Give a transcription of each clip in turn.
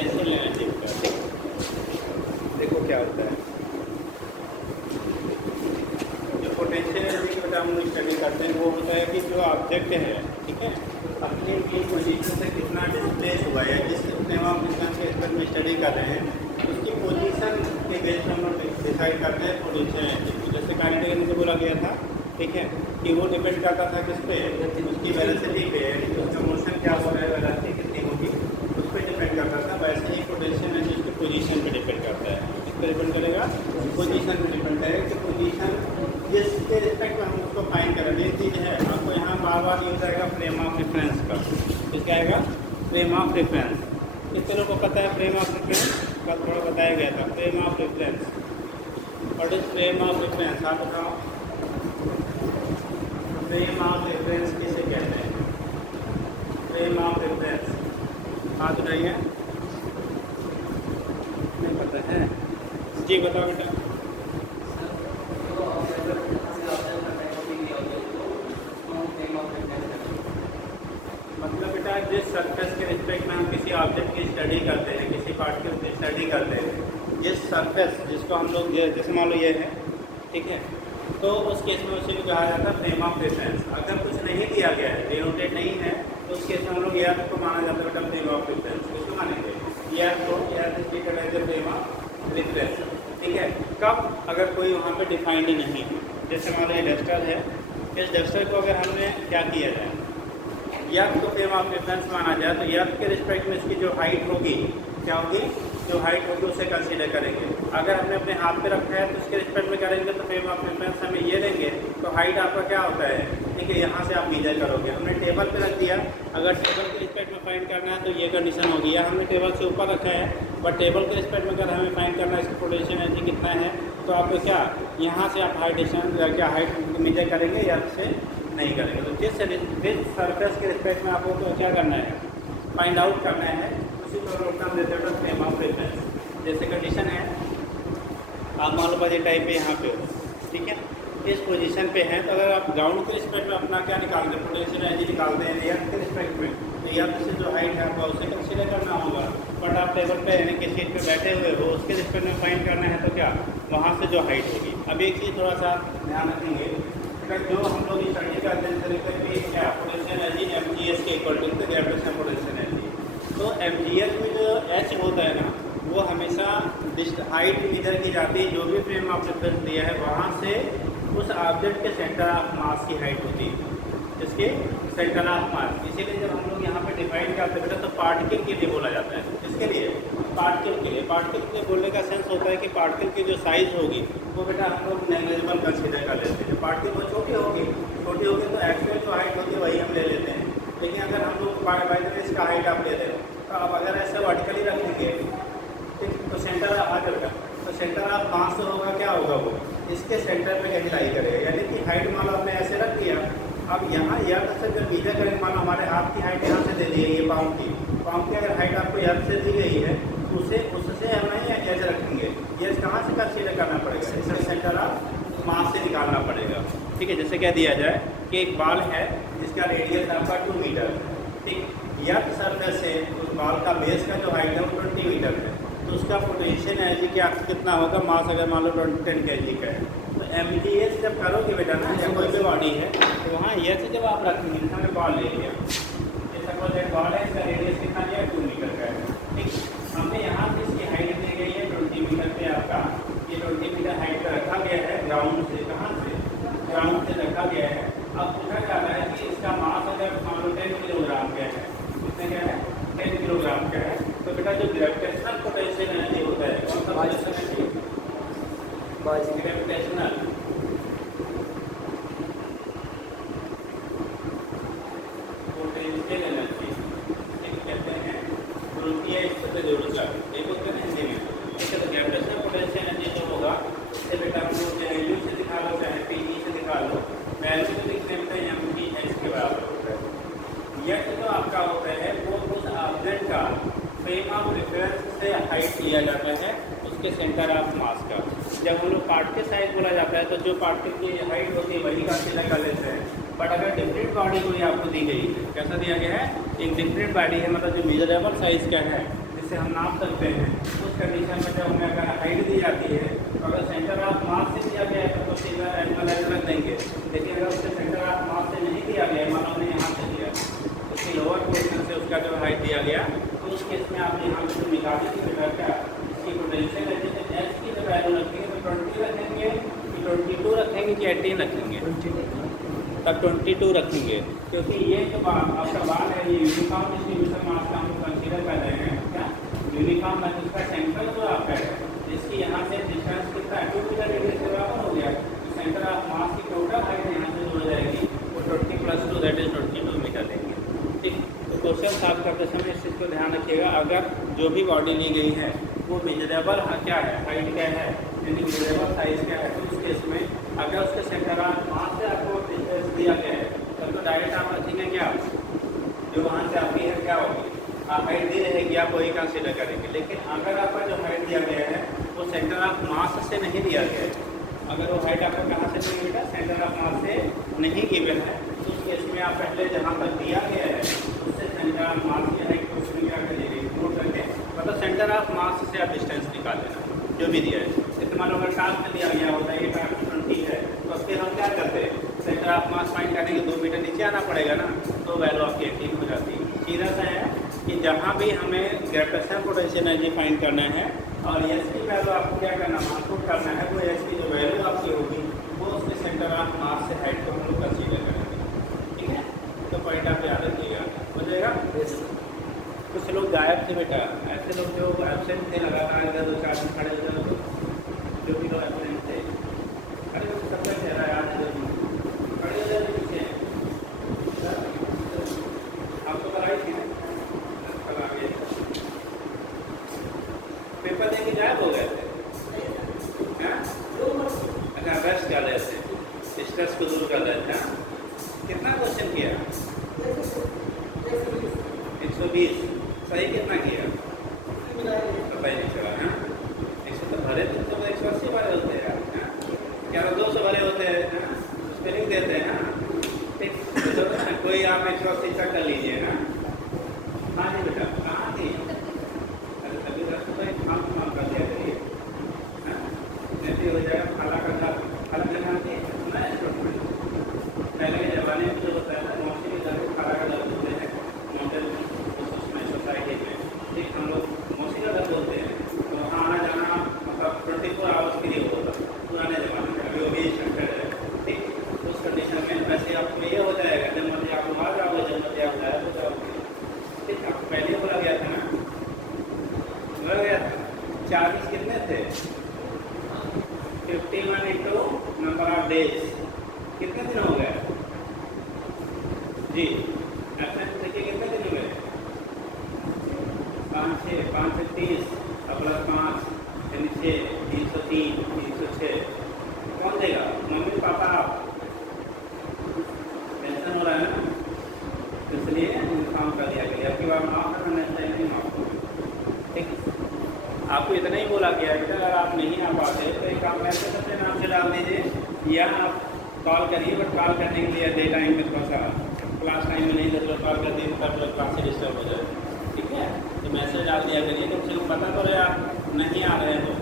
Potential energy का। देखो क्या होता है, जो पोटेंशियल एनर्जी की वजह हम लोग स्टडी करते हैं वो होता है कि जो ऑब्जेक्ट है, ठीक है, अपनी की पोजीशन से कितना डिस्प्लेस हुआ है, जिस फ्रेम ऑफ रेफरेंस के स्पेक्ट में स्टडी कर रहे हैं उसकी पोजीशन के बेस पर हम लोग डिसाइड करते हैं पोटेंशियल एनर्जी। जैसे काइनेटिक एनर्जी बोला गया था, ठीक है, कि वो डिपेंड करता था किस पे, उसकी वेलोसिटी पे, उसका मोशन क्या हो रहा है, वेलोसिटी कितनी होगी उस पर डिपेंड करता था। वैसे ही पोटेंशियल एनर्जी उसकी पोजीशन पे डिपेंड करता है। किस पर डिपेंड करेगा? पोजीशन पे डिपेंड करेगा कि पोजीशन जिसके रिस्पेक्ट में हम उसको फाइंड करें। ये चीज़ है, आपको यहाँ बार बार यूज आएगा फ्रेम ऑफ रेफरेंस का। किसका आएगा? Frame of reference. कितने लोगों को पता है फ्रेम ऑफ रेफरेंस? कल थोड़ा बताया गया था frame of reference. What is frame of reference? आप बताओ, फ्रेम ऑफ रेफरेंस किसे कहते हैं? फ्रेम ऑफ रेफरेंस हाथ उठाइए। नहीं पता है जी, बताओ बेटा। मतलब बेटा जिस सरफेस के रिस्पेक्ट में हम किसी ऑब्जेक्ट की स्टडी करते हैं, किसी पार्टिकल की स्टडी करते हैं, जिस सरफेस जिसको हम लोग जैसे मान लो ये है, ठीक है, तो उस केस में उसे भी कहा जाता है फ्रेम ऑफ रेफरेंस। अगर कुछ नहीं दिया गया है, डिनोटेड नहीं है, तो उस केस में हम लोग यह को माना जाता है बेटा फ्रेम ऑफ रेफरेंस। किसको मानेंगे? यह को treated as a frame of reference, ठीक है। कब? अगर कोई वहाँ पे डिफाइंड नहीं है। जैसे मान लो ये डस्टर है, इस डस्टर को अगर हमने क्या किया जाए, यर्थ को फ्रेम ऑफ रेफरेंस माना जाए, तो यर्थ के रिस्पेक्ट में इसकी जो हाइट होगी क्या होगी? जो हाइट होगी उसे कंसीडर करेंगे। अगर हमने अपने हाथ पे रखा है तो उसके रिस्पेक्ट में करेंगे तो फ्रेम ऑफ रेफरेंस हमें ये देंगे, तो हाइट आपका क्या होता है, ठीक है, यहाँ से आप मेजर करोगे। हमने टेबल पे रख दिया, अगर टेबल के रिस्पेक्ट में फाइंड करना है तो ये कंडीशन होगी, या हमने टेबल से ऊपर रखा है बट टेबल के रिस्पेक्ट में अगर हमें फाइंड करना है इसकी पोटेंशियल एनर्जी कितना है, तो आपको क्या यहाँ से आप हाइट क्या हाइट मेजर करेंगे या से नहीं करेंगे। तो जिस सरफेस के रिस्पेक्ट में आपको तो क्या करना है, फाइंड आउट करना है, उसी को नाम देते हैं फ्रेम ऑफ रेफरेंस। जैसे कंडीशन है, आप मान लो बजे टाइप पे यहाँ पे हो, ठीक है, इस पोजीशन पे हैं, तो अगर आप ग्राउंड के रिस्पेक्ट में अपना क्या निकालते हैं, पोटेंशियल एनर्जी निकालते हैं एयर के रिस्पेक्ट में, तो एयर से जो हाइट है आपको उसे कंसीडर करना होगा। बट आप टेबल पे यानी कि सीट पे बैठे हुए हो, उसके रिस्पेक्ट में फाइंड करना है, तो क्या वहाँ से जो हाइट होगी। अब एक चीज़ थोड़ा सा ध्यान रखेंगे, जो हम लोग स्टडी करते हैं तरीके भी क्या पोटेंशियल एनर्जी mgs के equal to gravitational potential energy. तो mgs में जो h होता है ना, वो हमेशा हाइट मेजर की जाती है, जो भी फ्रेम ऑफ रेफरेंस दिया है वहाँ से उस ऑब्जेक्ट के सेंटर ऑफ मास की हाइट होती है, इसके सेंटर ऑफ मास। इसीलिए जब हम लोग यहाँ पे डिफाइन करते हैं तो पार्टिकल के लिए बोला जाता है। इसके लिए पार्टिकल के लिए, पार्टिकल के लिए बोलने का सेंस होता है कि पार्टिकल की जो साइज़ होगी वो बेटा हम लोग नेग्लिजिबल कंसीडर कर लेते हैं। पार्टिकल वो छोटी होगी तो एक्चुअल जो हाइट होती है वही हम ले लेते हैं। लेकिन अगर हम लोग बाय द वे इसका हाइट आप ले रहे हो, तो आप अगर ऐसे वर्टिकली रखेंगे तो सेंटर ऑफ आ जाएगा, तो सेंटर ऑफ मास से होगा क्या होगा, वो इसके सेंटर पे कहीं लाई करेगा। यानी कि हाइट मान लो आपने ऐसे रख दिया, अब यहाँ यह से जब मीजर करेंगे, मान लो हमारे हाथ की हाइट यहाँ से दे दी है, ये पाँव की अगर हाइट आपको यह से दी गई है, उससे हम नहीं ऐसे रखेंगे, ये कहाँ से कंसीडर करना पड़ेगा, इसका सेंटर ऑफ मास से निकालना पड़ेगा, ठीक है। जैसे क्या दिया जाए कि एक बॉल है जिसका रेडियस आपका 2 मीटर, ठीक, यह सरफेस से उस बॉल का बेस का जो हाइट है वो 20 मीटर है, तो उसका पोटेंशियल एनर्जी क्या कितना होगा, मास अगर मान लो 10 kg का है, तो mgs जब करोगे बेटा ना, या कोई भी बॉडी है तो वहाँ ये से जब आप रखेंगे, हमने बॉल ले लिया, ये सपोज एक बॉल है, इसका रेडियस कितना दिया 2 मीटर का है, ठीक, हमने यहाँ से इसकी हाइट दी गई है 20 मीटर पे, आपका ये 20 मीटर हाइट पर रखा गया है ग्राउंड से, कहाँ से, ग्राउंड से रखा गया है। अब पूछा जा रहा है कि इसका मास अगर मान लो 10 किलोग्राम का है, कितने का है, 10 किलोग्राम का है, तो बेटा जो ग्रेविटेशनल पोटेंशियल एनर्जी होता है कौन सा potential energy, gravitational potential energy कहते हैं, गुरुत्वीय स्थितिज ऊर्जा, एक होता है हिंदी में, ठीक है। तो ग्रेविटेशनल पोटेंशियल एनर्जी जो होगा, इसे बेटा हम लोग चाहे यू से दिखा लो चाहे पी से दिखा लो, वैल्यू तो लिख सकते हैं mgh के बराबर होता है। यह जो आपका होता है वो उस ऑब्जेक्ट का फ्रेम ऑफ रेफरेंस से हाइट लिया जाता है, उसके सेंटर ऑफ मास का। जब हम लोग पार्टिकल साइज बोला जाता है तो जो पार्टिकल की हाइट होती है वही कंसीडर कर लेते हैं। बट अगर डिफरेंट बॉडी कोई आपको दी गई है, कैसा दिया गया है, एक डिफरेंट बॉडी है, मतलब जो मेजरेबल साइज का है, जिससे हम नाप सकते हैं, उस कंडीशन में जब हमें अगर हाइट दी जाती है तो अगर सेंटर ऑफ मास से दिया गया है तो सीधा एंगल रख देंगे, लेकिन अगर उससे सेंटर ऑफ मास से नहीं दिया गया है, मान लो हमने यहाँ से दिया उसकी लोअर पोर्शन से उसका जो हाइट दिया गया, तो उस केस में आप यहाँ से निकालने की बेटा क्या इसकी पोटेंशियल एनर्जी एच की जो वैल्यू रखेंगे तो 20 रखेंगे कि 22 रखेंगे कि 18 रखेंगे, तब 22 रखेंगे, क्योंकि ये जो आपका बाल है ये यूनिफॉर्म डिस्ट्रीब्यूशन मास का हम कंसीडर कर रहे हैं। क्या यूनिफॉर्म है, इसका सेंटर जो आपका है जिसकी यहाँ से डिस्टेंस कितना 2 मीटर रेडियस के बराबर हो गया, तो सेंटर ऑफ मास की टोटल हाइट यहाँ से जुड़ जाएगी, वो 20 + 2 दैट इज 22 मीटर देंगे। ठीक, तो क्वेश्चन सॉल्व करते समय इस चीज़ को ध्यान रखिएगा, अगर जो भी बॉडी ली गई है वो मेजरेबल क्या है, हाइट क्या है, यानी मेजरेबल साइज क्या है, तो उस केस में अगर उसके सेंटर ऑफ मास से आपको डिस्टेंस दिया गया है तब तो डायरेक्ट आप रखेंगे क्या, जो वहाँ से आपकी है क्या होगी, आप हाइट दी रहेगी, आप वही कंसिडर करेंगे। लेकिन अगर आपका जो हाइट दिया गया है वो सेंटर ऑफ मास से नहीं दिया गया है, अगर वो हाइट आपको कहाँ से नहीं बेटा सेंटर ऑफ मास से नहीं गिवन है, तो उस केस में आप पहले जहाँ पर दिया गया है उससे सेंटर ऑफ मास की हाइट को उसमें क्या करिएगा इंक्लूड करके, मतलब सेंटर ऑफ मास से आप डिस्टेंस निकाल लेना जो भी दिया है। जैसे मान लो अगर टास्क में दिया गया होता है ये टास्क 20 है, तो उसके हम क्या करते हैं सेंटर ऑफ मास फाइंड करने के 2 मीटर नीचे आना पड़ेगा ना, तो वैल्यू आपकी 18 हो जाती है। सीधा सा है कि जहाँ भी हमें ग्रेविटेशनल पोटेंशियल एनर्जी फाइंड करना है और एस की वैल्यू आपको क्या करना मार्कआउट करना है, वो एस की जो वैल्यू आपकी होगी वो उसके सेंटर ऑफ मास से हाइट को हम लोग कंसीडर करेंगे। ठीक है, तो पॉइंट आप याद रखिएगा, हो जाएगा। कुछ लोग गायब थे बेटा, ऐसे लोग जो एब्सेंट थे लगातार इधर 2-4 दिन खड़े हो जाते, जो भी लोग एब्सेंट थे, अरे वो सबका चेहरा याद है, खड़े हो जाते पीछे, आपको कराई थी ना कल आगे पेपर दे के गायब हो गए थे, अच्छा रेस्ट कर रहे थे, स्ट्रेस को दूर कर रहे थे। कितना क्वेश्चन किया 120, सही कितना किया पता ही नहीं चला। हाँ 100 तो भरे थे, तो 180 भरे होते हैं यार, क्या 200 भरे होते हैं, उस पर लिख देते हैं ना। ठीक, तो कोई आप 180 तक कर लीजिए ना। हाँ जी बेटा कहाँ थी, अरे तभी रख तो एक काम कर दिया करिए, ऐसे हो जाएगा खाला का हर जगह थी सुना है पहले के ज़माने में जो होता है ना मौसी के घर को खाला का दर्द होते हैं मॉडल उसमें सोसाइटी में, ठीक हम लोग मौसी का घर बोलते हैं, तो वहाँ आना जाना मतलब 24 आवर्स के लिए होता पुराने ज़माने में, अभी वो भी स्ट्रक्चर है। ठीक, उस कंडीशन में वैसे आपको ये हो जाएगा जब मर्जी आप वहाँ जाओगे, जब मर्जी आप गायब हो जाओगे। ठीक, आपको पहले बोला गया था ना, बोला गया था 40 कितने थे 51 इंटू नंबर ऑफ डेज, कितने दिन हो गए जी, एब्सेंट देखिए कितने दिन हुए 5 से 30 प्लस 5 यानी 6, 303, 306, कौन देगा मम्मी पापा आप, टेंशन हो रहा है ना, इसलिए काम कर दिया गया, आपकी बात माफ करना चाहिए आपको। ठीक, आपको इतना ही बोला गया है बेटा, अगर आप नहीं आ पाते तो एक काम ऐसे अपने नाम से डाल दीजिए या आप कॉल करिए, बट कॉल करने के लिए डे टाइम में थोड़ा सा क्लास टाइम में नहीं तो कॉल कर दिए तब क्लास से डिस्टर्ब हो जाए। ठीक है, तो मैसेज डाल दिया करिए, कम से कम पता तो रहे आप नहीं आ रहे हो।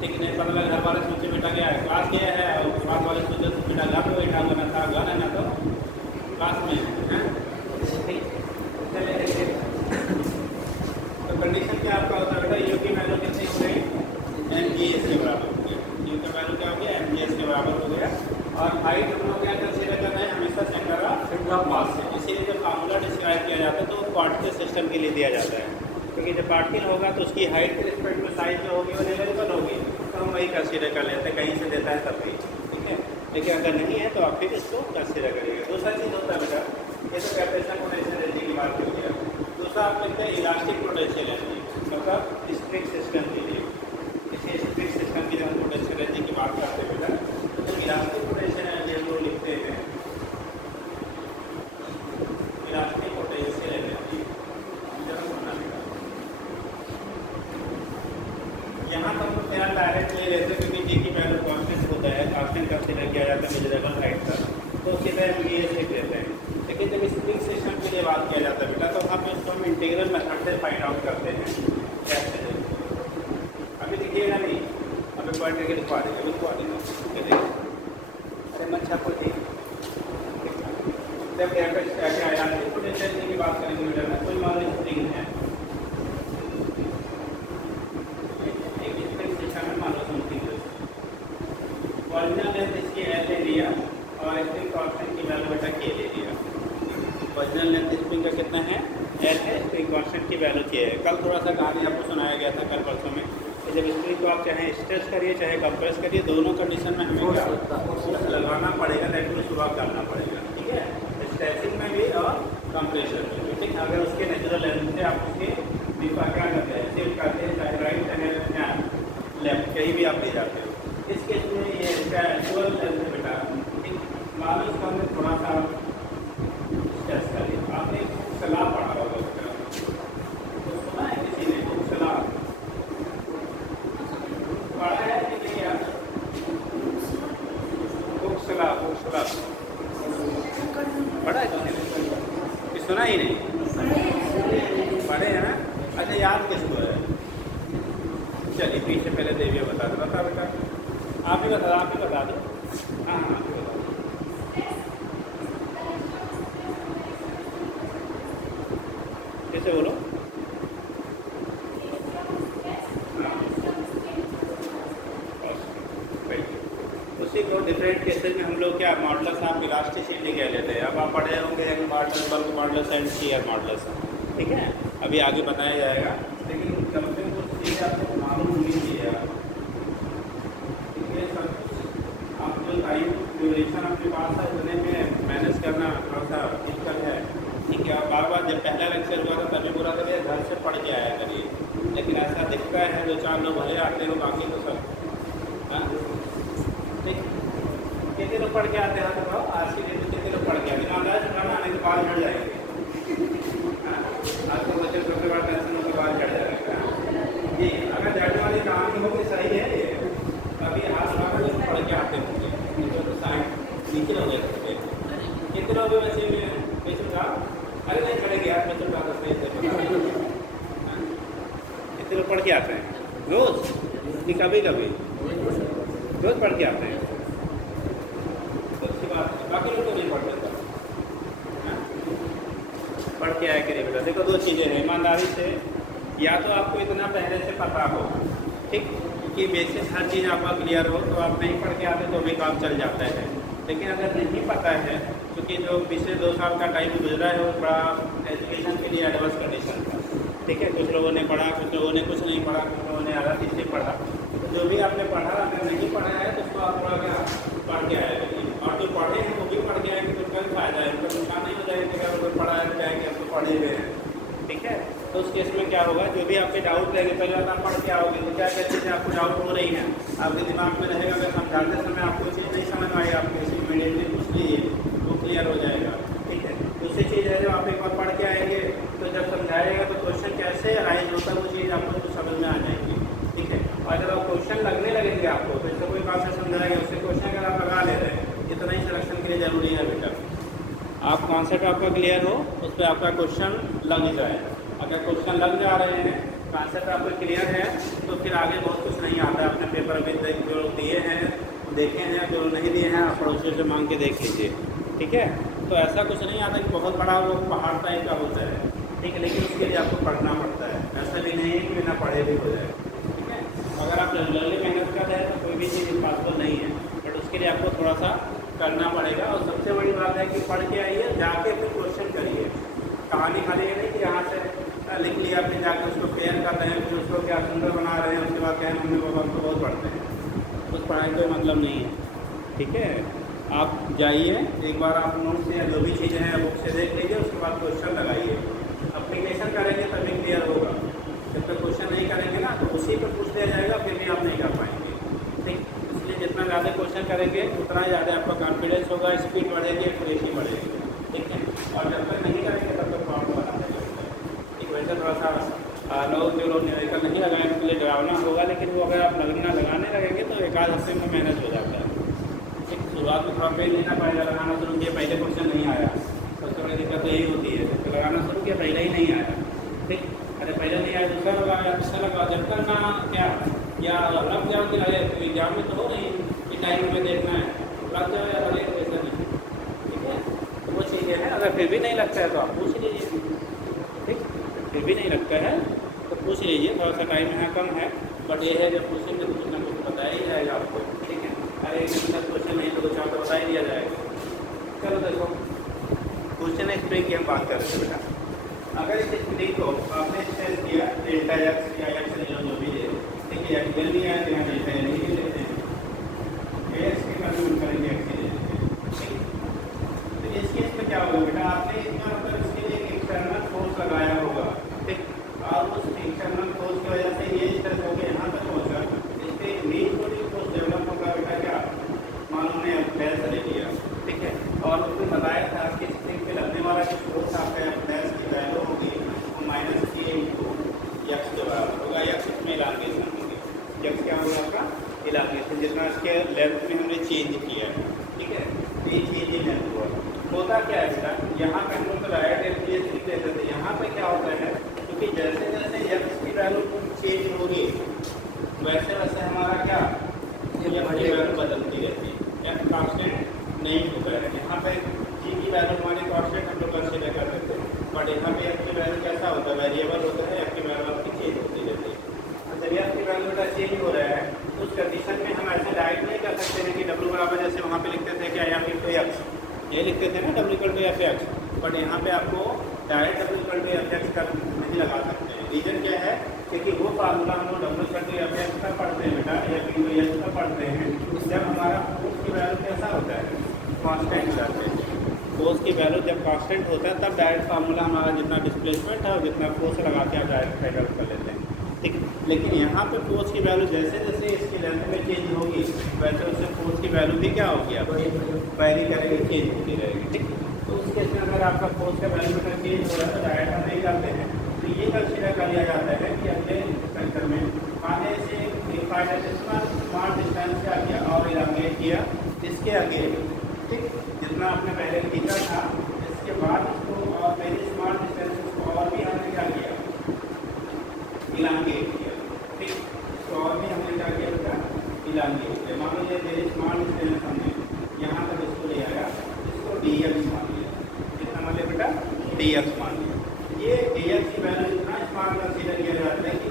ठीक नहीं पता लगा घर वाले सोचे बेटा गया है क्लास गया है, और क्लास वाले सोचे बेटा घर में बैठा हुआ ना था, घर है ना तो क्लास में है। ठीक, चलिए तो कंडीशन क्या आपका होता है बेटा, यू की वैल्यू कितनी हो गई एम के बराबर हो गया, यू का वैल्यू क्या हो गया एम के बराबर हो गया, और हाइट हम लोग क्या कंसीडर करना है हमेशा सेंटर ऑफ मास से। इसीलिए जब फार्मूला डिस्क्राइब किया जाता है तो पार्टिकल सिस्टम के लिए दिया जाता है, क्योंकि जब पार्टिकल होगा तो उसकी हाइट के रिस्पेक्ट में साइज जो होगी वो नेगलिजिबल होगी, तो हम वही कंसीडर कर लेते हैं, कहीं से देता है तब भी। ठीक है, लेकिन अगर नहीं है तो आप फिर इसको कंसीडर करिएगा। दूसरा चीज़ होता है बेटा, ये तो ग्रेविटेशनल पोटेंशियल एनर्जी की बात हो गया, दूसरा आप लिखते हैं इलास्टिक पोटेंशियल एनर्जी, मतलब स्प्रिंग सिस्टम के लिए। इसी स्प्रिंग सिस्टम की जब हम पोटेंशियल एनर्जी की बात करते हैं बेटा, तो इलास्टिक पोटेंशियल एनर्जी हम लोग लिखते हैं इलास्टिक पोटेंशियल एनर्जी। यहाँ पर हम मेरा डायरेक्ट ले लेते हैं क्योंकि जी की वैल्यू कांस्टेंट होता है, कांस्टेंट कंसीडर किया जाता है मेजरेबल हाइट का, तो सीधा हम ये लिख देते हैं। लेकिन जब स्प्रिंग सिस्टम के लिए बात किया जाता है बेटा, तो हम इसको हम इंटीग्रल मेथड से फाइंड आउट करते हैं। कैसे डिवाइड करके लिखवा देगा। अरे मैं छापो ठीक। जब यहाँ पर क्या आया पोटेंशियल की बात करेंगे मीटर में, कोई मान लीजिए स्प्रिंग है, एक स्प्रिंग सिस्टम में मान लो समथिंग ओरिजिनल लेंथ इसकी एल ले लिया और स्प्रिंग कांस्टेंट की वैल्यू बेटा के ले लिया। ओरिजिनल लेंथ स्प्रिंग का कितना है, एल है, स्प्रिंग कांस्टेंट की वैल्यू के है। कल थोड़ा सा कहानी आपको सुनाया गया था कल परसों में, जब स्प्रिंग को आप चाहे स्ट्रेच करिए चाहे कंप्रेस करिए, दोनों कंडीशन में हमें क्या लगाना पड़ेगा, नेगेटिव सुबह करना पड़ेगा। ठीक है, स्ट्रेचिंग में भी और कंप्रेशन में भी। ठीक, अगर उसके नेचुरल लेंथ से आप उसके दिफा क्या करते हैं, शिफ्ट करते हैं, चाहे राइट चाहे लेफ्ट कहीं भी आप ले जाते हो। इस केस में ये इसका एक्चुअल लेंथ है बेटा। ठीक, मान लो इसका हमने थोड़ा सा स्ट्रेच कर लिया, आपने सलाह पढ़ा होगा उसका, तो सुना है किसी ने सलाह पढ़ा है कि नहीं यार? सलाह पढ़ा है किसी ने? सुना ही नहीं, पढ़े हैं ना? अच्छा, याद किसको है? चलिए पीछे पहले देविया बता दो, बता बेटा आप ही बता दो। हाँ हाँ, आप ही बता दो। कैसे बोलो? उसी को डिफरेंट केसेज में हम लोग क्या मॉडल्स आप इलास्टिसिटी कह लेते हैं। अब आप पढ़े होंगे एक model, bulk models and shear models. ठीक है, अभी आगे बताया जाएगा, लेकिन कम से कम कुछ चीज़ आपको मालूम होनी चाहिए। ठीक है, सब कुछ आप जो टाइम ड्यूरेशन आपके पास है उतने में मैनेज करना थोड़ा सा दिक्कत है। ठीक है, बार बार जब पहला लेक्चर हुआ था तभी पूरा करिए, घर से पढ़ के आया करिए, लेकिन ऐसा दिखता है 2-4 लोग भले आते हो, बाकी तो सब ठीक। कितने लोग पढ़ के आते हैं तो आज की डेट में कितने लोग पढ़ के आते हैं? अंदाज लगाना, नहीं तो बाल झड़ जाएंगे। आपको बच्चे सबसे बड़ा टेंशन होकर बाल झड़ जाएगा। ये अगर झड़ने वाली कहानी होगी सही है, ये अभी हाथ लगा लोग पढ़ के आते होंगे, तो साइड नीचे हो जाते। कितने लोग वैसे में का अरे नहीं चलेंगे यार, मैं तो सही से कितने लोग पढ़ के आते हैं रोज? कभी कभी रोज पढ़ के आते हैं, तो अच्छी बात है। बाकी लोग तो नहीं पढ़ते, पढ़ के आया करिए बेटा। देखो दो चीज़ें हैं ईमानदारी से, या तो आपको इतना पहले से पता हो, ठीक, कि बेसिस हर चीज़ आपका क्लियर हो, तो आप नहीं पढ़ के आते तो भी काम चल जाता है। लेकिन अगर नहीं पता है, क्योंकि जो पिछले 2 साल का टाइम गुजरा है वो बड़ा एजुकेशन के लिए एडवांस कंडीशन था। ठीक है, कुछ लोगों ने पढ़ा, कुछ लोगों ने कुछ नहीं पढ़ा, कुछ लोगों ने आधा चीज़ से पढ़ा। जो भी आपने पढ़ा, अगर नहीं पढ़ा है तो उसको आप थोड़ा क्या पढ़ के आया करिए, और जो पढ़े हैं वो भी पढ़ के आएंगे तो उसका भी फायदा है, उनका नुकसान नहीं हो जाएगा कि अगर कोई पढ़ा है जाएंगे हम तो पढ़े हुए हैं। ठीक है, तो उस केस में क्या होगा, जो भी आपके डाउट रहेंगे पहले आप पढ़ के आओगे तो क्या क्या चीज़ें आपको डाउट हो रही हैं आपके दिमाग में रहेगा। अगर समझाते समय आपको चीज़ नहीं समझ में आई, आपको इसी इमीडिएटली पूछ लीजिए, वो क्लियर हो जाएगा। ठीक है, दूसरी चीज़ है जो आप एक बार पढ़ के आएंगे तो जब समझाएगा तो क्वेश्चन कैसे अराइज होता है वो चीज़ आपको तो समझ में आ जाएगी। ठीक है, और जब आप क्वेश्चन लगने लगेंगे आपको, तो जैसे कोई बात से समझाएगा उससे क्वेश्चन अगर आप लगा ले रहे हैं, इतना ही सिलेक्शन के लिए ज़रूरी है बेटा। आप कॉन्सेप्ट आपका क्लियर हो, उस पर आपका क्वेश्चन लग जाए। अगर क्वेश्चन लग जा रहे हैं, कॉन्सेप्ट आपको क्लियर है, तो फिर आगे बहुत कुछ नहीं आता है। अपने पेपर में जो दिए हैं देखे हैं, जो नहीं दिए हैं आप पड़ोसियों से मांग के देख लीजिए। ठीक है, तो ऐसा कुछ नहीं आता कि बहुत बड़ा वो पहाड़ टाइप का होता है। ठीक है, लेकिन उसके लिए आपको पढ़ना पड़ता है, ऐसा भी नहीं है कि बिना पढ़े भी हो जाए। ठीक है, अगर आप रेगुलरली मेहनत कर रहे हैं तो कोई भी चीज़ इम्पॉसिबल नहीं है, बट उसके लिए आपको थोड़ा सा करना पड़ेगा। और सबसे बड़ी बात है कि पढ़ के आइए, जाके फिर क्वेश्चन करिए। कहानी खाली है नहीं कि यहाँ से लिख लिया, फिर जाकर उसको पेयर कर रहे हैं, फिर उसको क्या सुंदर बना रहे हैं, उसके बाद कहें मम्मी पापा हमको बहुत पढ़ते हैं, उस पढ़ाई कोई मतलब नहीं है। ठीक है, आप जाइए एक बार, आप नोट से या जो भी चीज़ें हैं बुक से देख लीजिए, उसके बाद क्वेश्चन लगाइए। अप्लीकेशन करेंगे तभी क्लियर होगा, जब तक क्वेश्चन नहीं करेंगे ना तो उसी पर पूछ दिया जाएगा, फिर भी आप नहीं कर पाएंगे। ठीक, इसलिए जितना ज़्यादा क्वेश्चन करेंगे उतना ज़्यादा आपका कॉन्फिडेंस होगा, स्पीड बढ़ेगी, एक्यूरेसी बढ़ेगी। ठीक है, और जब तक नहीं करेंगे तब तक प्रॉब्लम बनाते हैं। ठीक, वैसे थोड़ा सा लोग जो लोग न्यूमेरिकल नहीं लगाएंगे उसके लिए डरावना होगा, लेकिन वो अगर आप लगाने लगेंगे तो 1-8 हफ्ते में मैनेज हो जाता है। ठीक, शुरुआत में थोड़ा पेन लेना पड़ेगा, लगाना शुरू किया पहले क्वेश्चन नहीं आया, सबसे बड़ी दिक्कत तो यही होती है। तो लगाना शुरू किया पहले ही नहीं आया, ठीक, अरे पहले नहीं आया दूसरा लगाया, तीसरा लगाया, जब तक ना क्या या लग जाओ कि अरे एग्जाम में तो हो नहीं कि टाइम में देखना है, लग जाओ या अरे ऐसा नहीं, ठीक है। तो वो चीज़ें हैं, अगर फिर भी नहीं लगता है तो आप पूछ लीजिए, ठीक। फिर भी नहीं लगता है तो पूछ लीजिए, थोड़ा सा टाइम यहाँ कम है, बट ये है जब पूछेंगे तो कुछ ना कुछ बताया ही जाएगा आपको, ठीक है। अरे एक क्वेश्चन नहीं तो कुछ आपको बता ही दिया जाएगा। चलो देखो क्वेश्चन स्प्रिंग की हम बात कर रहे थे बेटा। अगर इस स्प्रिंग को आपने स्ट्रेस किया डेल्टा एक्स या एक्स जो भी है, ठीक है, एल भी है यहाँ डेल्टा एल ही लेते हैं, एक्स के कंट्रोल करेंगे एक्स ही लेते हैं, ठीक। तो इस केस में क्या होगा बेटा, आपने इतना मतलब इसके लिए एक एक्सटर्नल फोर्स लगाया होगा, ठीक, और उस एक्सटर्नल फोर्स की वजह से ये स्ट्रेस होकर यहाँ तक पहुँचा, इस पर एक रीइंफोर्सिंग फोर्स डेवलप होगा बेटा, क्या मालूम ने फ्लैश ले लिया, ठीक है। और उसने बताया था कि स्प्रिंग पे लगने वाला जो फोर्स आपका फ्लैश की वैल्यू होगी वो माइनस के इंटू यक्स के बराबर होगा, यक्स इसमें इलांगेशन होगी, यक्स क्या होगा आपका इलांगेशन, जितना इसके लेंथ में हमने चेंज किया है, ठीक है। ये चेंज ही लेंथ हुआ, होता क्या है बेटा, यहाँ पे हम लोग राइट एंड ये सीख लेते थे, यहाँ पे क्या होता है क्योंकि जैसे जैसे यक्स की वैल्यू चेंज होगी वैसे वैसे हमारा क्या यक्स की वैल्यू बदलती रहती है, यक्स कांस्टेंट नहीं होता है। यहाँ पे जी की वैल्यू हमारी कांस्टेंट हम लोग कंसीडर कर सकते हैं, बट यहाँ पे एफ की वैल्यू कैसा होता है, वेरिएबल होता है, एफ की वैल्यू आपकी चेंज होती रहती है। जब एफ की वैल्यू बेटा चेंज हो रहा है तो उस कंडीशन में हम ऐसे डायरेक्ट नहीं कर सकते हैं कि डब्ल्यू बराबर जैसे वहाँ पे लिखते थे क्या एफ इक्वल एक्स, ये लिखते थे ना W equal to F X, but यहाँ पे आपको direct W equal to F X का नहीं लगा सकते हैं। रीजन क्या है, क्योंकि वो फार्मूला हम लोग W equal to F X का पढ़ते हैं बेटा, या पी टू एफ का पढ़ते हैं, जब हमारा फोर्स की वैल्यू कैसा होता है, कांस्टेंट रहते हैं। फोर्स की वैल्यू जब कांस्टेंट होता है तब डायरेक्ट फार्मूला हमारा जितना डिस्प्लेसमेंट है और जितना फोर्स लगा के आप डायरेक्ट फाइंड आउट कर लेते हैं, ठीक। लेकिन यहाँ पे फोर्स की वैल्यू जैसे जैसे इसकी लेंथ में चेंज होगी वैसे वैसे फोर्स की वैल्यू भी क्या होगी, आप वेरी करेगी, चेंज होती रहेगी, ठीक। तो उस केस में अगर आपका फोर्स का वैल्यू में चेंज हो रहा है तो डायरेक्ट हम नहीं करते हैं, तो ये कंसीडर कर लिया जाता है कि अगले सेक्टर में आने से स्मार्ट डिस्टेंस क्या किया और इलांगेट किया इसके आगे, ठीक, जितना आपने पहले खींचा था इसके बाद इसको और वेरी स्मॉल डिस्टेंस को और भी हमने क्या किया, इलांगेट किया, ठीक। इसको और भी हमने क्या किया बेटा, इलांगेट किया। मान लीजिए वेरी स्मॉल डिस्टेंस हमने यहाँ तक इसको ले आया, इसको डी एक्स मान लिया, कितना मान लिया बेटा, डी एक्स मान लिया। ये डी एक्स की वैल्यू इतना स्मॉल कंसीडर किया जाता है कि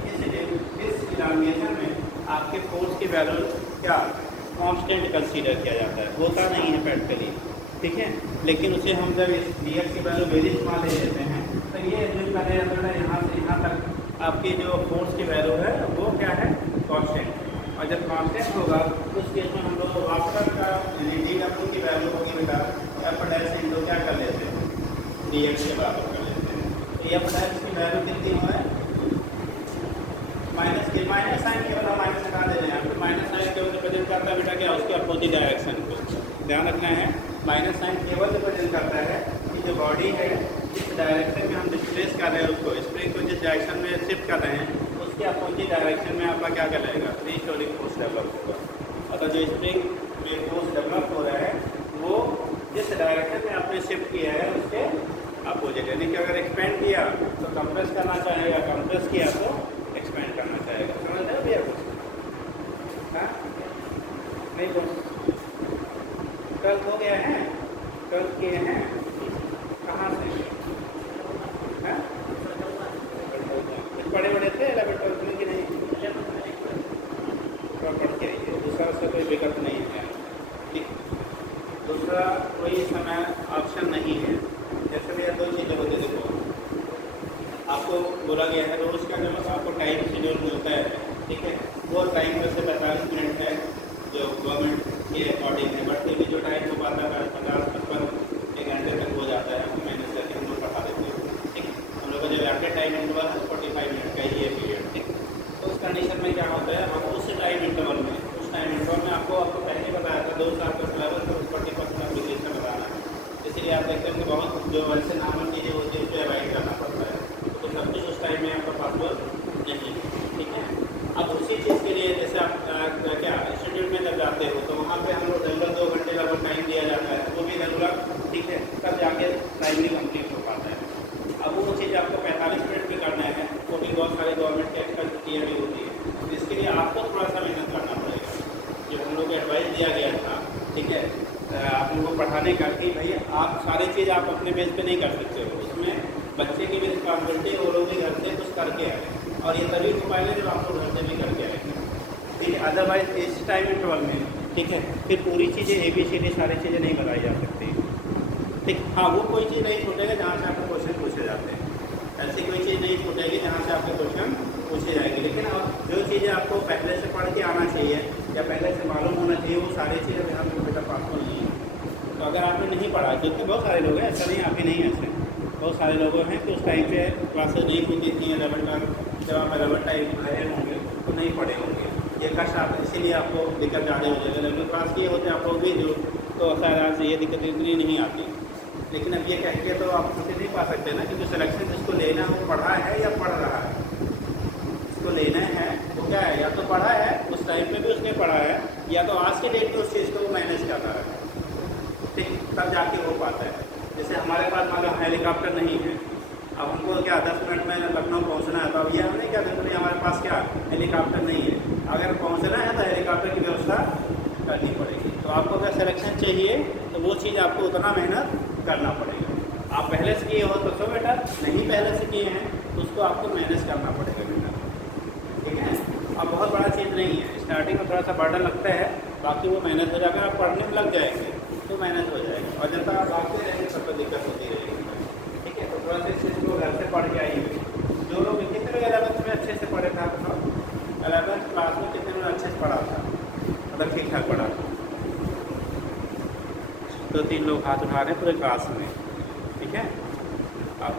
इस इलांगेशन में आपके फोर्स की वैल्यू क्या कांस्टेंट कंसीडर किया जाता है, होता नहीं है प्रैक्टिकली, ठीक है। लेकिन उसे हम जब इस डी एक्स की वैल्यू वेरी स्मॉल ले लेते हैं तो ये एज्यूम कर जाता है यहाँ से यहाँ तक आपकी जो फोर्स की वैल्यू है वो क्या है, कांस्टेंट। और जब कांस्टेंट होगा तो उस केस में हम लोग वाटर का डी डब्ल्यू की वैल्यू होगी बेटा एफ डैश इंटू क्या कर लेते हैं, डी एक्स के बराबर कर लेते हैं। तो एफ डैश की वैल्यू कितनी हो है, माइनस के, माइनस साइन केवल हम माइनस हटा दे रहे हैं, फिर माइनस साइन केवल रिप्रेजेंट करता है बेटा क्या, उसके अपोजिट डायरेक्शन को ध्यान रखना है। माइनस साइन केवल रिप्रेजेंट करता है कि जो बॉडी है जिस डायरेक्शन में हम डिस्प्लेस कर रहे हैं उसको, स्प्रिंग को जिस डायरेक्शन में शिफ्ट कर रहे हैं उसके अपोजिट डायरेक्शन में आपका क्या कहलाएगा, रीस्टोरिंग फोर्स डेवलप होगा। अगर जो स्प्रिंग में फोर्स डेवलप हो रहा है वो जिस डायरेक्शन में आपने शिफ्ट किया है उसके अपोजिट, यानी कि अगर एक्सपेंड किया तो कंप्रेस करना चाहेगा, कंप्रेस किया तो एक्सपेंड करना चाहेगा। समझ रहे हो भैया कुछ, हाँ नहीं बोल, कल हो गया है, कल किए हैं कहाँ से, हैं कुछ बड़े बड़े थे 11-12 में कि नहीं, थोड़ा पढ़ के आइए, दूसरा से कोई विकल्प नहीं है, ठीक। दूसरा कोई समय ऑप्शन नहीं है। जैसे भैया दो चीज़ें होती, देखो आपको बोला गया है रोज़ का जो आपको टाइम शेड्यूल मिलता है, ठीक है, वो टाइम में से 45 मिनट है जो गवर्नमेंट के अकॉर्डिंग है, बट फिर भी जो टाइम हो पाता है 50-55 एक घंटे तक हो जाता है, हम मैनेज करके हम लोग पढ़ा देते हैं, ठीक। हम लोग का जो एक्टिव टाइम इंटरवल है 45 मिनट का ही है पीरियड, ठीक। तो उस कंडीशन में क्या होता है, हम उस टाइम इंटरवल में आपको पहले बताया था 2 साल का सिलेबस तो 40% एप्लीकेशन बताना है, इसलिए आप देखते हैं कि बहुत जो वैसे नॉर्मल चीज़ें होती है उस पर अवॉइड करना पड़ता है, तो सब कुछ उस टाइम में आपका पॉसिबल नहीं है, ठीक है। अब उसी चीज़ के लिए जैसे आप क्या इंस्टीट्यूट में जब जाते हो तो वहाँ पे हम लोग रेगुलर 2 घंटे का टाइम दिया जाता है, वो भी रेगुलर, ठीक है, तब जाके प्राइमरी कंप्लीट हो पाता है। अब वो चीज़ आपको 45 मिनट में करना है, वो भी बहुत सारे गवर्नमेंट के एक्स्ट्रा छुट्टियाँ भी होती है, इसके लिए आपको थोड़ा पढ़ाने का कि भाई आप सारी चीज़ आप अपने बेस पे नहीं कर सकते हो, उसमें बच्चे की भी रिस्पॉन्सिबिलिटी, वो लोग भी घर से कुछ करके आए और ये तभी हो पाएगा जब आप लोग घर से भी करके आएंगे। ठीक है, अदरवाइज इस टाइम इंटरवल में ठीक है फिर पूरी चीज़ें ABCD सारी चीज़ें नहीं बताई जा सकती। ठीक, हाँ वो कोई चीज़ नहीं छूटेगा जहाँ से आपके क्वेश्चन पूछे जाते हैं, ऐसी कोई चीज़ नहीं छूटेगी जहाँ से आपके क्वेश्चन पूछे जाएंगे। लेकिन अब जो चीज़ें आपको पहले से पढ़ के आना चाहिए या पहले से मालूम होना चाहिए वो सारी चीज़ें यहाँ पर बेटा पास हो नहीं है। तो अगर आपने नहीं पढ़ा, क्योंकि बहुत सारे लोग हैं, ऐसा नहीं आप ही नहीं ऐसे बहुत सारे लोग हैं कि उस टाइम पे क्लासेस नहीं होती थी, 11 जब आप 11 टाइम आए होंगे तो नहीं पढ़े होंगे, ये कष्ट आप इसीलिए आपको दिक्कत ज़्यादा हो जाएगा। लेकिन क्लास किए होते आप लोग भी जो तो शायद आज ये दिक्कत इतनी नहीं आती। लेकिन अब ये कह के तो आप उसे नहीं पा सकते ना, क्योंकि सिलेक्शन जिसको लेना है वो पढ़ा है या पढ़ रहा है। जिसको लेना है वो क्या है, या तो पढ़ा है उस टाइम पे भी उसने पढ़ा है, या तो आज के डेट में उस चीज़ को वो मैनेज कर रहा है। ठीक, तब जाके हो पाता है। जैसे हमारे पास मान लो हेलीकॉप्टर नहीं है, अब हमको क्या 10 मिनट में लखनऊ पहुंचना है, तो अब ये हम नहीं क्या नहीं हमारे पास क्या हेलीकॉप्टर नहीं है, अगर पहुंचना है तो हेलीकॉप्टर की व्यवस्था करनी पड़ेगी। तो आपको अगर सिलेक्शन चाहिए तो वो चीज़ आपको उतना मेहनत करना पड़ेगा। आप पहले से किए हो तो सो बेटा, नहीं पहले से किए हैं तो उसको आपको मैनेज करना पड़ेगा बेटा। ठीक है, अब बहुत बड़ा चीज़ नहीं है, स्टार्टिंग में थोड़ा सा बर्डन लगता है, बाकी वो मैनेज हो जाएगा। आप पढ़ने में लग जाएंगे तो मैनेज हो जाएगा, और जब तक आप आते रहेंगे तब तक दिक्कत होती रहेगी। ठीक है, तो थोड़ा सा इस चीज़ को घर से पढ़ के आइए। जो लोग कितने 11th में अच्छे से पढ़े था, तो 11th क्लास में कितने में अच्छे से पढ़ा था, मतलब ठीक ठाक पढ़ा था? 2-3 लोग हाथ उठा रहे हैं पूरे क्लास में। ठीक है, अब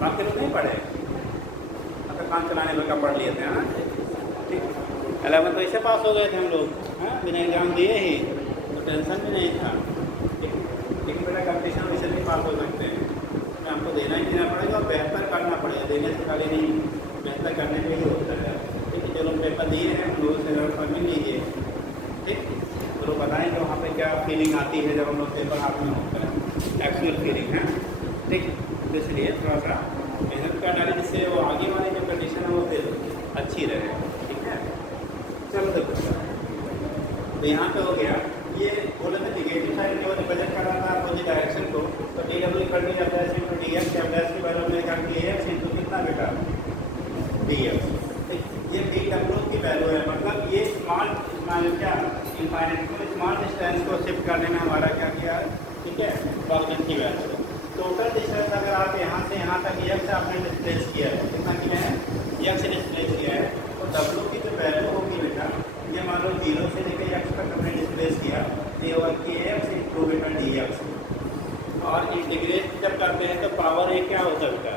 बाकी लोग नहीं पढ़े, मतलब काम चलाने में का पढ़ लिए थे। हाँ ठीक, 11th तो ऐसे पास हो गए थे हम लोग, हाँ बिना एग्ज़ाम दिए ही, तो टेंशन भी नहीं था। लेकिन बेटा कंपटीशन वैसे नहीं पास हो सकते हैं, तो हमको देना ही देना पड़ेगा और बेहतर करना पड़ेगा। देने से खाली नहीं, बेहतर करने पे ही होता है। ठीक है, जो लोग पेपर दिए हैं उन लोगों से ज़रूर मिल लीजिए। ठीक, तो लोग बताएँगे वहाँ पे क्या फीलिंग आती है जब हम लोग पेपर हाथ में होता है, एक्चुअल फीलिंग है। ठीक, तो इसलिए थोड़ा सा मेहनत कर डालें जिससे वो आगे वाली जो कंडीशन है वो फिर अच्छी रहे। ठीक है, चलो देखो तो यहाँ पे हो गया, ये बोले थे निगेटिव साइड जो रिप्रेजेंट कर रहा था अपोजिट डायरेक्शन को, तो DW कर दिया जाता है इंटू DX, डैश की वैल्यू में क्या KX इंटू कितना बेटा DX। ये DW की वैल्यू है, मतलब ये स्मॉल क्या इनफाइनाइट को स्मॉल डिस्टेंस को शिफ्ट करने में हमारा क्या किया है। ठीक है, वर्क डन की वैल्यू टोटल डिस्टेंस अगर आप यहाँ से यहाँ तक X आपने डिस्प्लेस किया है, कितना किया है X डिस्प्लेस किया है, तो W की जो वैल्यू होगी बेटा, ये मान लो 0 से लेकर X तक हमने डिस्प्लेस किया, ये होगा KX इंटू बेटा DX। और इंटीग्रेट जब करते हैं तो पावर एक क्या होता है बेटा,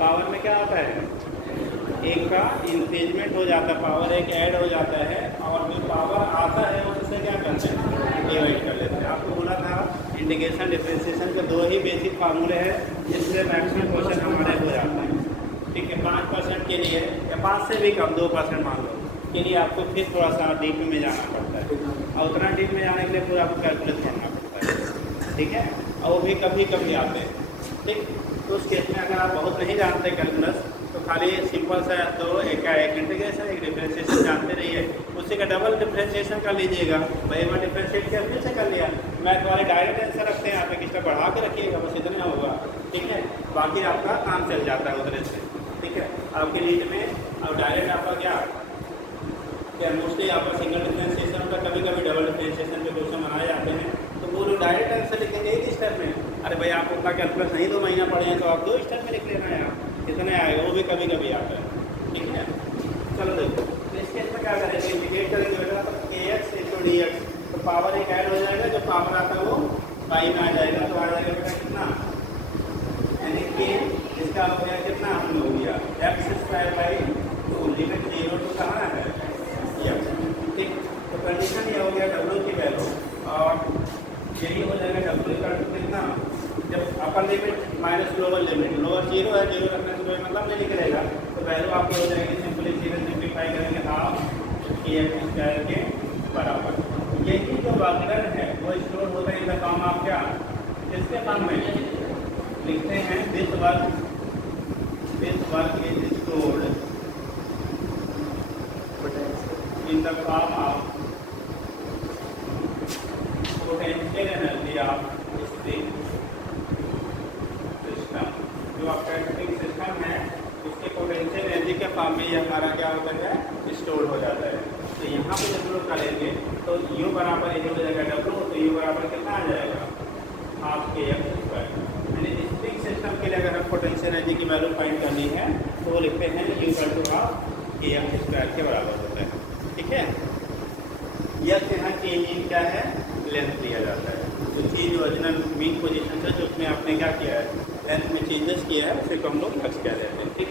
पावर में क्या होता है, एक का इंक्रीजमेंट हो जाता है, पावर एक ऐड हो जाता है, और जो पावर आता है उससे क्या करते हैं डिवाइड कर लेते हैं। आपको बोला था इंटीग्रेशन डिफरेंशिएशन के 2 ही बेसिक फार्मूले हैं जिससे मैक्सिमम क्वेश्चन हमारे हो जाता है। ठीक है, 5% के लिए या 5 से भी कम 2% मान लो के लिए आपको फिर थोड़ा सा डीप में जाना पड़ता है, और उतना डीप में जाने के लिए पूरा आपको कैलकुलेट करना पड़ता है। ठीक है, और वो भी कभी कभी आते हैं। ठीक, तो उस केस में अगर आप बहुत नहीं जानते कैलकुलस, तो खाली सिंपल सा तो एक इंटीग्रेशन एक डिफरेंशिएशन जानते रहिए, उसी का डबल डिफरेंशिएशन कर लीजिएगा। भाई मैं डिफरेंशिएट किया फिर से कर लिया, मैथ वाले डायरेक्ट आंसर रखते हैं, आप एक इसका बढ़ा के रखिएगा, बस इतना होगा। ठीक है, बाकी आपका काम चल जाता है उधर से। ठीक है, आपके नीट में अब डायरेक्ट आपका क्या मोस्टली आपका सिंगल डिफरेंशिएशन होता है, कभी कभी डबल डिफरेंशिएशन पे क्वेश्चन बनाए जाते हैं, तो वो लोग डायरेक्ट आंसर लिखेंगे एक स्टेप में। अरे भाई आप उतना कैलकुलस नहीं 2 महीना पढ़े हैं तो आप 2 स्टेप में लिख लेना है, आप इतने आएगा, वो भी कभी कभी आता है। ठीक है, चलो देखो तो इस केस में क्या करेंगे, इंटीग्रेट करेंगे बेटा, तो KX इंटू DX, तो पावर एक ऐड हो जाएगा, जो पावर आता है वो बाई में आ जाएगा, तो आ जाएगा बेटा कितना, यानी कि इसका हो गया कितना हम हो गया X²/2, लिमिट 0 टू कहाँ है X। ठीक, तो कंडीशन ये हो गया W की वैल्यू, और यही हो जाएगा W का कितना, जब upper limit minus lower limit, lower 0 है, 0 रखने से कोई मतलब नहीं निकलेगा, तो वैल्यू आपकी हो जाएगी सिंपली 0 सिंप्लीफाई करेंगे ½ KX² के बराबर। यही जो वर्कडन है वो स्टोर होता है इन द फॉर्म ऑफ क्या, इसके फॉर्म में लिखते हैं this work is stored in the form of potential energy spring system. जो आपका स्प्रिंग सिस्टम है उसके पोटेंशियल एनर्जी के फॉर्म में ये हमारा क्या होता है, स्टोर हो जाता है। तो यहाँ पे जब लोग करेंगे तो U बराबर ये हो जाएगा W, तो U बराबर कितना आ जाएगा, हाफ के एफ स्क्वायर। यानी स्प्रिंग सिस्टम के लिए अगर हम पोटेंशियल एनर्जी की वैल्यू फाइंड करनी है तो वो लिखते हैं U इक्वल टू हाफ के एफ स्क्वायर के बराबर होता है। ठीक है, यह यहाँ चेंज इन क्या है, लेंथ दिया जाता है। तो चीज़ ओरिजिनल मीन पोजीशन से जो उसमें आपने क्या किया है, लेंथ में चेंजेस किया है, उसे को हम लोग लक्ष्य कह देते हैं। ठीक,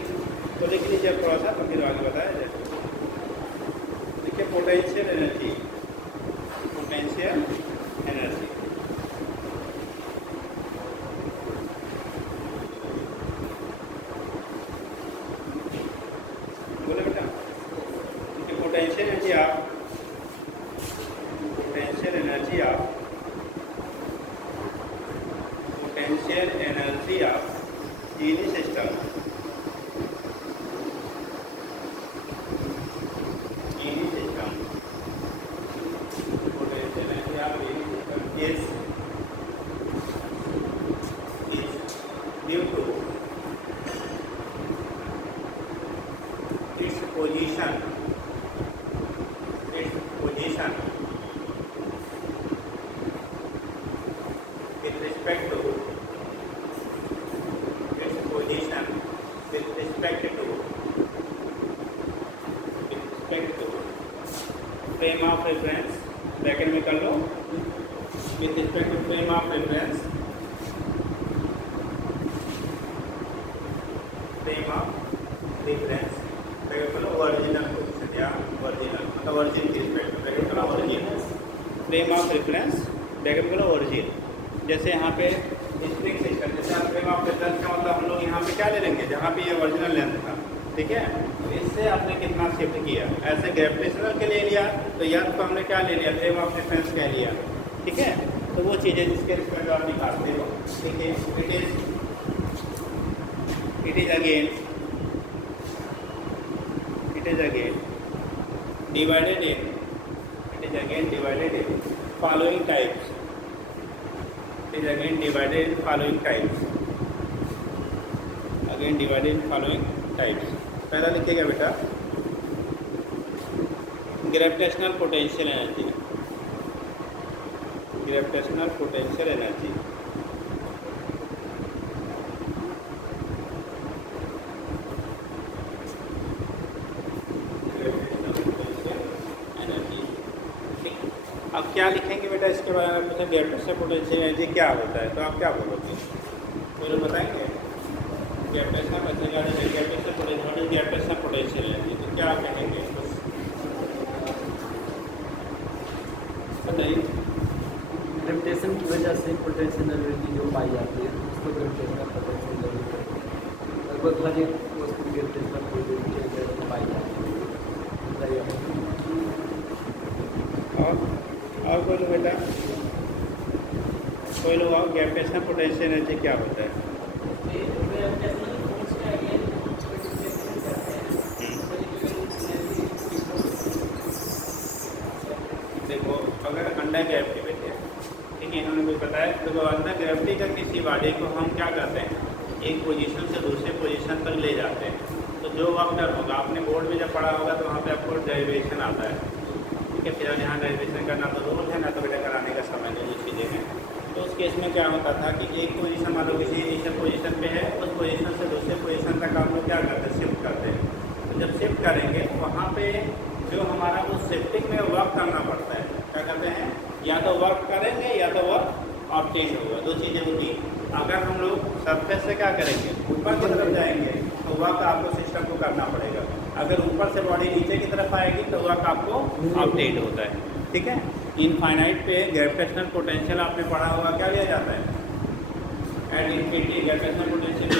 तो देख लीजिए थोड़ा सा, तो फिर आगे बताया जाए। देखिए पोटेंशियल एनर्जी, पोटेंशियल एनर्जी बोले बेटा, देखिए पोटेंशियल एनर्जी आप, पोटेंशियल एनर्जी आप, potential energy of any system, any system, potential energy of any system is due to its position, its position with respect to, its position with respect to, with respect to frame of reference, bracket में कर लो, with respect to frame of reference, frame of reference original position या original मतलब origin की respect bracket करो origin, frame of reference bracket करो origin. जैसे यहाँ पे स्प्रिंग सिस्टम, जैसे आप फ्रेम ऑफ रेफरेंस का मतलब हम लोग यहाँ पे क्या ले लेंगे, जहाँ पे ये ओरिजिनल लेंथ था, ठीक है, तो इससे आपने कितना शिफ्ट किया, ऐसे ग्रेविटेशनल के लिए लिया तो या तो हमने क्या ले लिया, फ्रेम ऑफ रेफरेंस कह लिया। ठीक है, तो वो चीज़ें जिसके रिस्पेक्ट आप निकालते हो। ठीक है, it is again divided in, it is again divided in following types, it is again divided in following types, again divided in following types। पहला लिखिएगा बेटा gravitational potential energy, gravitational potential energy, अब क्या लिखेंगे बेटा इसके बारे में, पूछे ग्रेविटेशनल पोटेंशियल एनर्जी क्या होता है, तो आप क्या बोलोगे, तो लोग बताएंगे ग्रेविटेशनल पोटेंशियल एनर्जी, तो क्या आप कहेंगे, बताइए। ग्रेविटेशन की वजह से पोटेंशियल एनर्जी जो पाई जाती है उसको ग्रेविटेशनल पोटेंशियल एनर्जी कहते हैं। लगभग हर एक वस्तु ग्रेविटेशनल पोटेंशियल एनर्जी पाई जाती है। और कोई लोग बेटा, कोई लोग आओ, ग्रेविटेशनल पोटेंशियल एनर्जी क्या होता है, देखो अगर अंडर ग्रेविटी बेटे, ठीक है, इन्होंने कुछ बताया, तो अंडर ग्रेविटी का किसी बॉडी को हम क्या करते हैं, एक पोजीशन से दूसरे पोजीशन तक ले जाते हैं। तो जो वर्क डन होगा, आपने बोर्ड में जब पढ़ा होगा तो वहाँ पे आपको डेरिवेशन आता है। ठीक है, फिर यहाँ डेरिवेशन करना तो रोल है ना, तो बेटा कराने का समय नहीं, जो चीज़ें हैं। तो उस केस में क्या होता था कि एक पोजीशन मान लो किसी इनिशियल पोजीशन पे है, उस पोजीशन से दूसरे पोजीशन तक आप लोग क्या करते हैं, शिफ्ट करते हैं। तो जब शिफ्ट करेंगे वहाँ पे जो हमारा उस शिफ्टिंग में वर्क करना पड़ता है, क्या करते हैं, या तो वर्क करेंगे या तो वर्क ऑब्टेन होगा, दो चीज़ें होती हैं। अगर हम लोग सरफेस से क्या करेंगे, ऊपर की तरफ जाएंगे तो वर्क आपको सिस्टम को करना पड़ेगा। अगर ऊपर से बॉडी नीचे की तरफ आएगी तो वर्क आपको ऑब्टेन होता है। ठीक है, इनफाइनाइट पे ग्रेविटेशनल पोटेंशियल आपने पढ़ा होगा, क्या लिया जाता है, एट इनफिनिटी ग्रेविटेशनल पोटेंशियल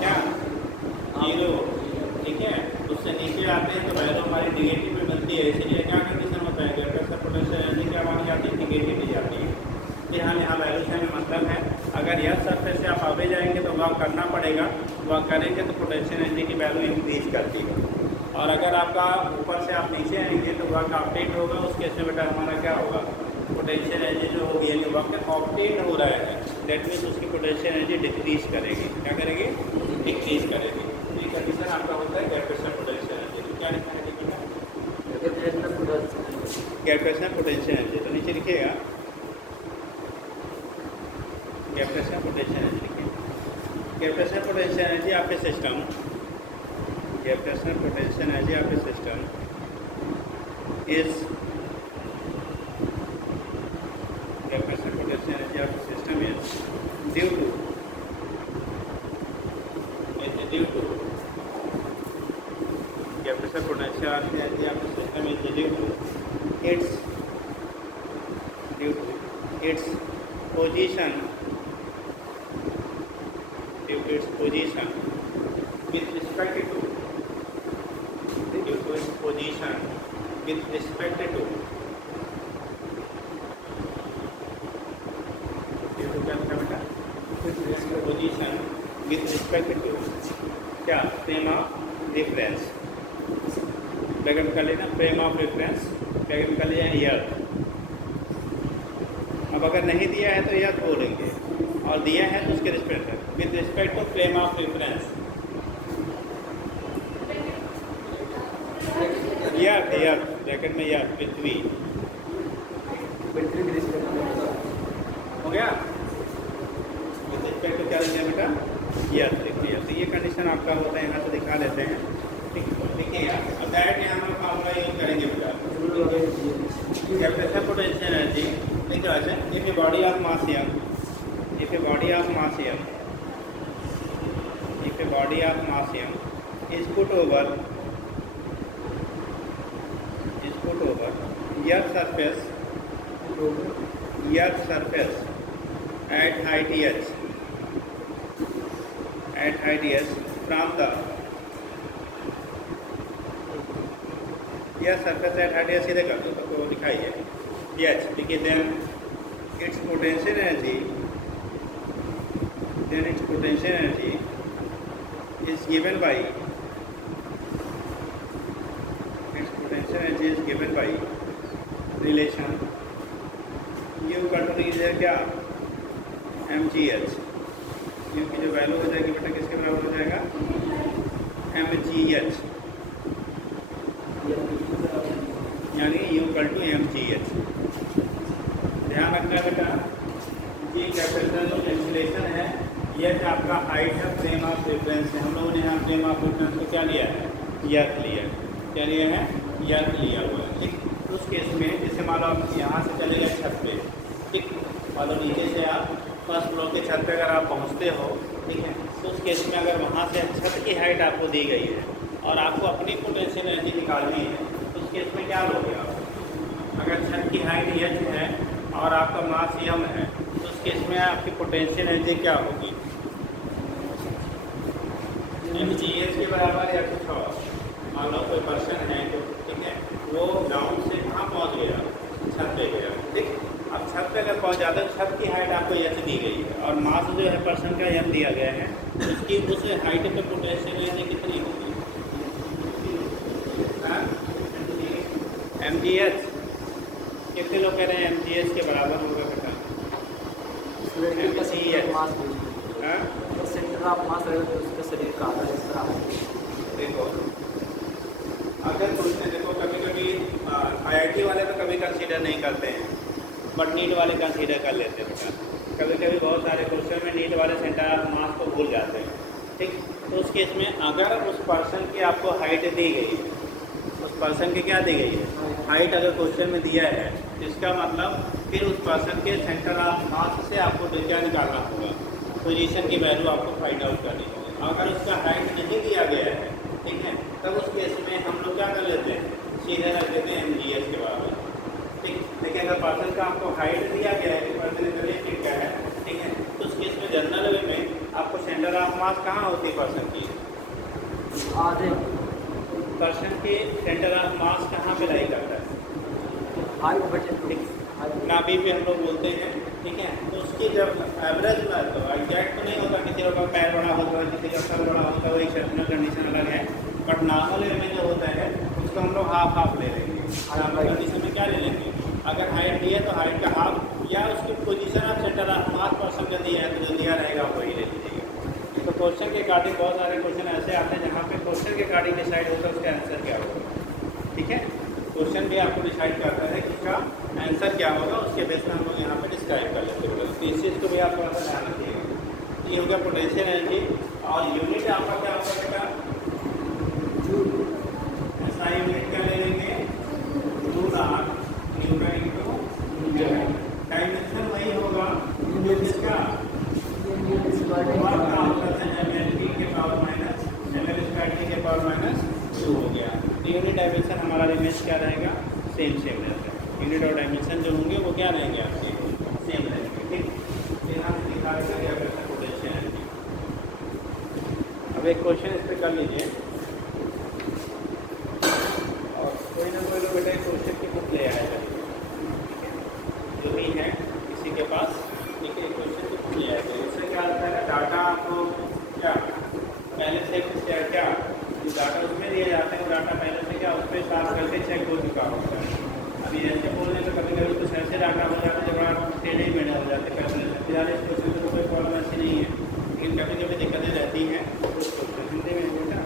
क्या 0। ठीक है, उससे नीचे आते हैं तो वैल्यू हमारी निगेटिव में बनती है, इसीलिए क्या कंडीशन होता है, ग्रेविटेशनल पोटेंशियल एनर्जी क्या मानी जाती है, निगेटिव दी जाती है। फिर हम यहाँ वैल्यू से हमें मतलब है, अगर यह सरफेस से आप आगे जाएंगे तो वर्क करना पड़ेगा, वर्क करेंगे तो पोटेंशियल एनर्जी की वैल्यू इंक्रीज करती है। और अगर आपका ऊपर से आप नीचे आएंगे तो वर्क अपडेट होगा, उस केस में बेटा हमारा क्या होगा, पोटेंशियल एनर्जी जो होगी यानी वक्त ऑप्टेन हो रहा है, दैट मीन्स उसकी पोटेंशियल एनर्जी डिक्रीज करेगी। क्या करेगी? डिक्रीज करेगी। तो ये कंडीशन आपका होता है गैरप्रेशनल पोटेंशियल एनर्जी। तो क्या लिखा है देखिएगा, गैरप्रेशनल पोटेंशियल एनर्जी। तो नीचे लिखिएगा गैरप्रेशनल पोटेंशियल एनर्जी लिखिए। गैरप्रेशनल पोटेंशियल एनर्जी आपके सिस्टम, गैरप्रेशनल पोटेंशियल एनर्जी आपके system is gravitational potential energy आपके system is due to gravitational potential energy आपके system is due to its position with respect to due to its position with respect to due to क्या लिखा बेटा? Position with respect to क्या? Frame of reference. Bracket कर लेना, frame of reference bracket कर लिया year. अब अगर नहीं दिया है तो यह बोलेंगे, और दिया है तो उसके respect with respect to frame of reference. ईयर ब्रैकेट में ईयर पृथ्वी हो गया। विद रिस्पेक्ट टू क्या लिखा बेटा? ईयर लिख लिया। तो ये कंडीशन आपका होता है, यहाँ से दिखा देते हैं। ठीक है यार, अब डायरेक्ट यहाँ हम फार्मूला यूज करेंगे बेटा। Gravitational potential energy if a body of mass m, if a body of mass m, if a body of mass m is put over earth surface at height h from the earth surface at height h सीधे कर दो तो दिखाइए h। देखिए then its potential energy is given by relation u का to लीजिए क्या? mgh। u की जो वैल्यू हो जाएगी बेटा किसके बराबर हो जाएगा? mgh, यानी u इक्वल टू mgh। ध्यान रखना बेटा, ये कैपिटल एक्सीलरेशन है, यह आपका हाइट है, फ्रेम ऑफ रेफरेंस है। हम लोगों ने यहाँ फ्रेम ऑफ रेफरेंस को क्या लिया है? यर्थ लिया है। क्या लिया है? यर्थ लिया हुआ है। ठीक, उस केस में जैसे मान लो आप यहाँ से चले गए छत पे, ठीक, मान लो नीचे से आप फर्स्ट फ्लोर के छत पे अगर आप पहुँचते हो, ठीक है, तो उस केस में अगर वहाँ से छत की हाइट आपको दी गई है और आपको अपनी पोटेंशियल एनर्जी निकालनी है, तो उस केस में क्या लोगे आप? अगर छत की हाइट h है और आपका मास m है, तो उस केस में आपकी पोटेंशियल एनर्जी क्या होगी? mgh के बराबर या कुछ और। मान लो कोई पर्सन है तो ठीक है, वो ग्राउंड से कहाँ पहुँच गया? छत पे गया। ठीक, अब छत पे अगर पहुँच जाता है तो छत की हाइट आपको h दी गई है और मास जो है पर्सन का m दिया गया है, उसकी उस हाइट पे पोटेंशियल एनर्जी कितनी होगी? mgh। कितने लोग कह रहे हैं mgh के बराबर होगा बेटा? सेंटर ऑफ मास उसका शरीर का आधा हिस्सा देखो, अगर तुमने देखो कभी कभी IIT वाले तो कभी कंसीडर नहीं करते हैं, बट नीट वाले कंसीडर कर लेते हैं बेटा। कभी कभी बहुत सारे क्वेश्चन में नीट वाले सेंटर ऑफ मास को भूल जाते हैं। ठीक, तो उस केस में अगर उस पर्सन की आपको हाइट दी गई है, उस पर्सन की क्या दी गई है? हाइट अगर क्वेश्चन में दिया है, इसका मतलब फिर उस पर्सन के सेंटर ऑफ मास से आपको क्या निकालना होगा? पोजीशन की वैल्यू आपको फाइंड आउट करनी होगी। अगर उसका हाइट नहीं दिया गया है, ठीक है, तब उस केस में हम लोग क्या कर लेते हैं? सीधे रख देते हैं mgh के बराबर। ठीक, लेकिन अगर पर्सन का आपको हाइट दिया गया है कि पर्सन इतना फीट का है, ठीक है, तो उस केस में जनरल वे में आपको सेंटर ऑफ मास कहाँ होती है पर्सन की? आधे पर्सन के सेंटर ऑफ मास कहाँ पे लाई करता है? हाइट बचे। ठीक, नाभि पे हम लोग बोलते हैं। ठीक है, तो उसकी जब एवरेज में तो एग्जैक्ट तो नहीं होता, किसी लोग का पैर बड़ा होता है, किसी का सर बड़ा होता है, वो एक्सेप्शनल कंडीशन अलग है, बट नॉर्मल वे में जो होता है उसको हम लोग हाफ ले लेंगे। नॉर्मल कंडीशन में क्या ले लेंगे? अगर हाइट दी है तो हाइट का position of centre of mass question का दिया है तो जो दिया रहेगा वही ले लीजिएगा। तो क्वेश्चन के अकॉर्डिंग बहुत सारे क्वेश्चन ऐसे आते हैं जहाँ पे क्वेश्चन के अकॉर्डिंग डिसाइड होता है उसका आंसर क्या होगा। ठीक है, क्वेश्चन भी आपको डिसाइड करता है कि उसका आंसर क्या होगा, उसके बेस में हम लोग यहाँ पे डिस्क्राइब कर लेते हैं। तो इस चीज़ को भी आप थोड़ा सा ध्यान रखिएगा। ये हो गया पोटेंशियल एनर्जी और यूनिट आपका क्या होगा बेटा, ऐसा यूनिट क्या ले लेंगे, joule newton into metre. Dimension वही होगा जिसका वर्क का होता है mLT के पावर माइनस mL² के पावर माइनस 2 हो गया। तो यूनिट डायमेंशन हमारा रिमेज क्या रहेगा, सेम रहेगा। यूनिट और डायमेंशन जो होंगे वो क्या रहेंगे आपके, सेम रहेंगे। ठीक, यहाँ से दिखा रखा पोटेंशियल एनर्जी। अब एक क्वेश्चन इस पर कर लीजिए और कोई ना कोई लोग बेटा क्वेश्चन की बुक ले आएगा, जो भी है किसी के पास, ठीक है, क्वेश्चन की बुक ले आएगा। इससे क्या होता है, डाटा आपको क्या पहले से क्या जो डाटा उसमें दिए जाते हैं, डाटा पहले से क्या उस पर साफ करके चेक हो चुका होता है। अभी ऐसे बोलने पर कभी कभी कुछ ऐसे डाटा हो जाते हैं जो बड़ा टेढ़े मेढ़े हो जाते हैं कैलकुलेशन। फिलहाल इस क्वेश्चन में तो कोई प्रॉब्लम ऐसी नहीं है, लेकिन कभी कभी दिक्कतें रहती हैं। हिंदी में बेटा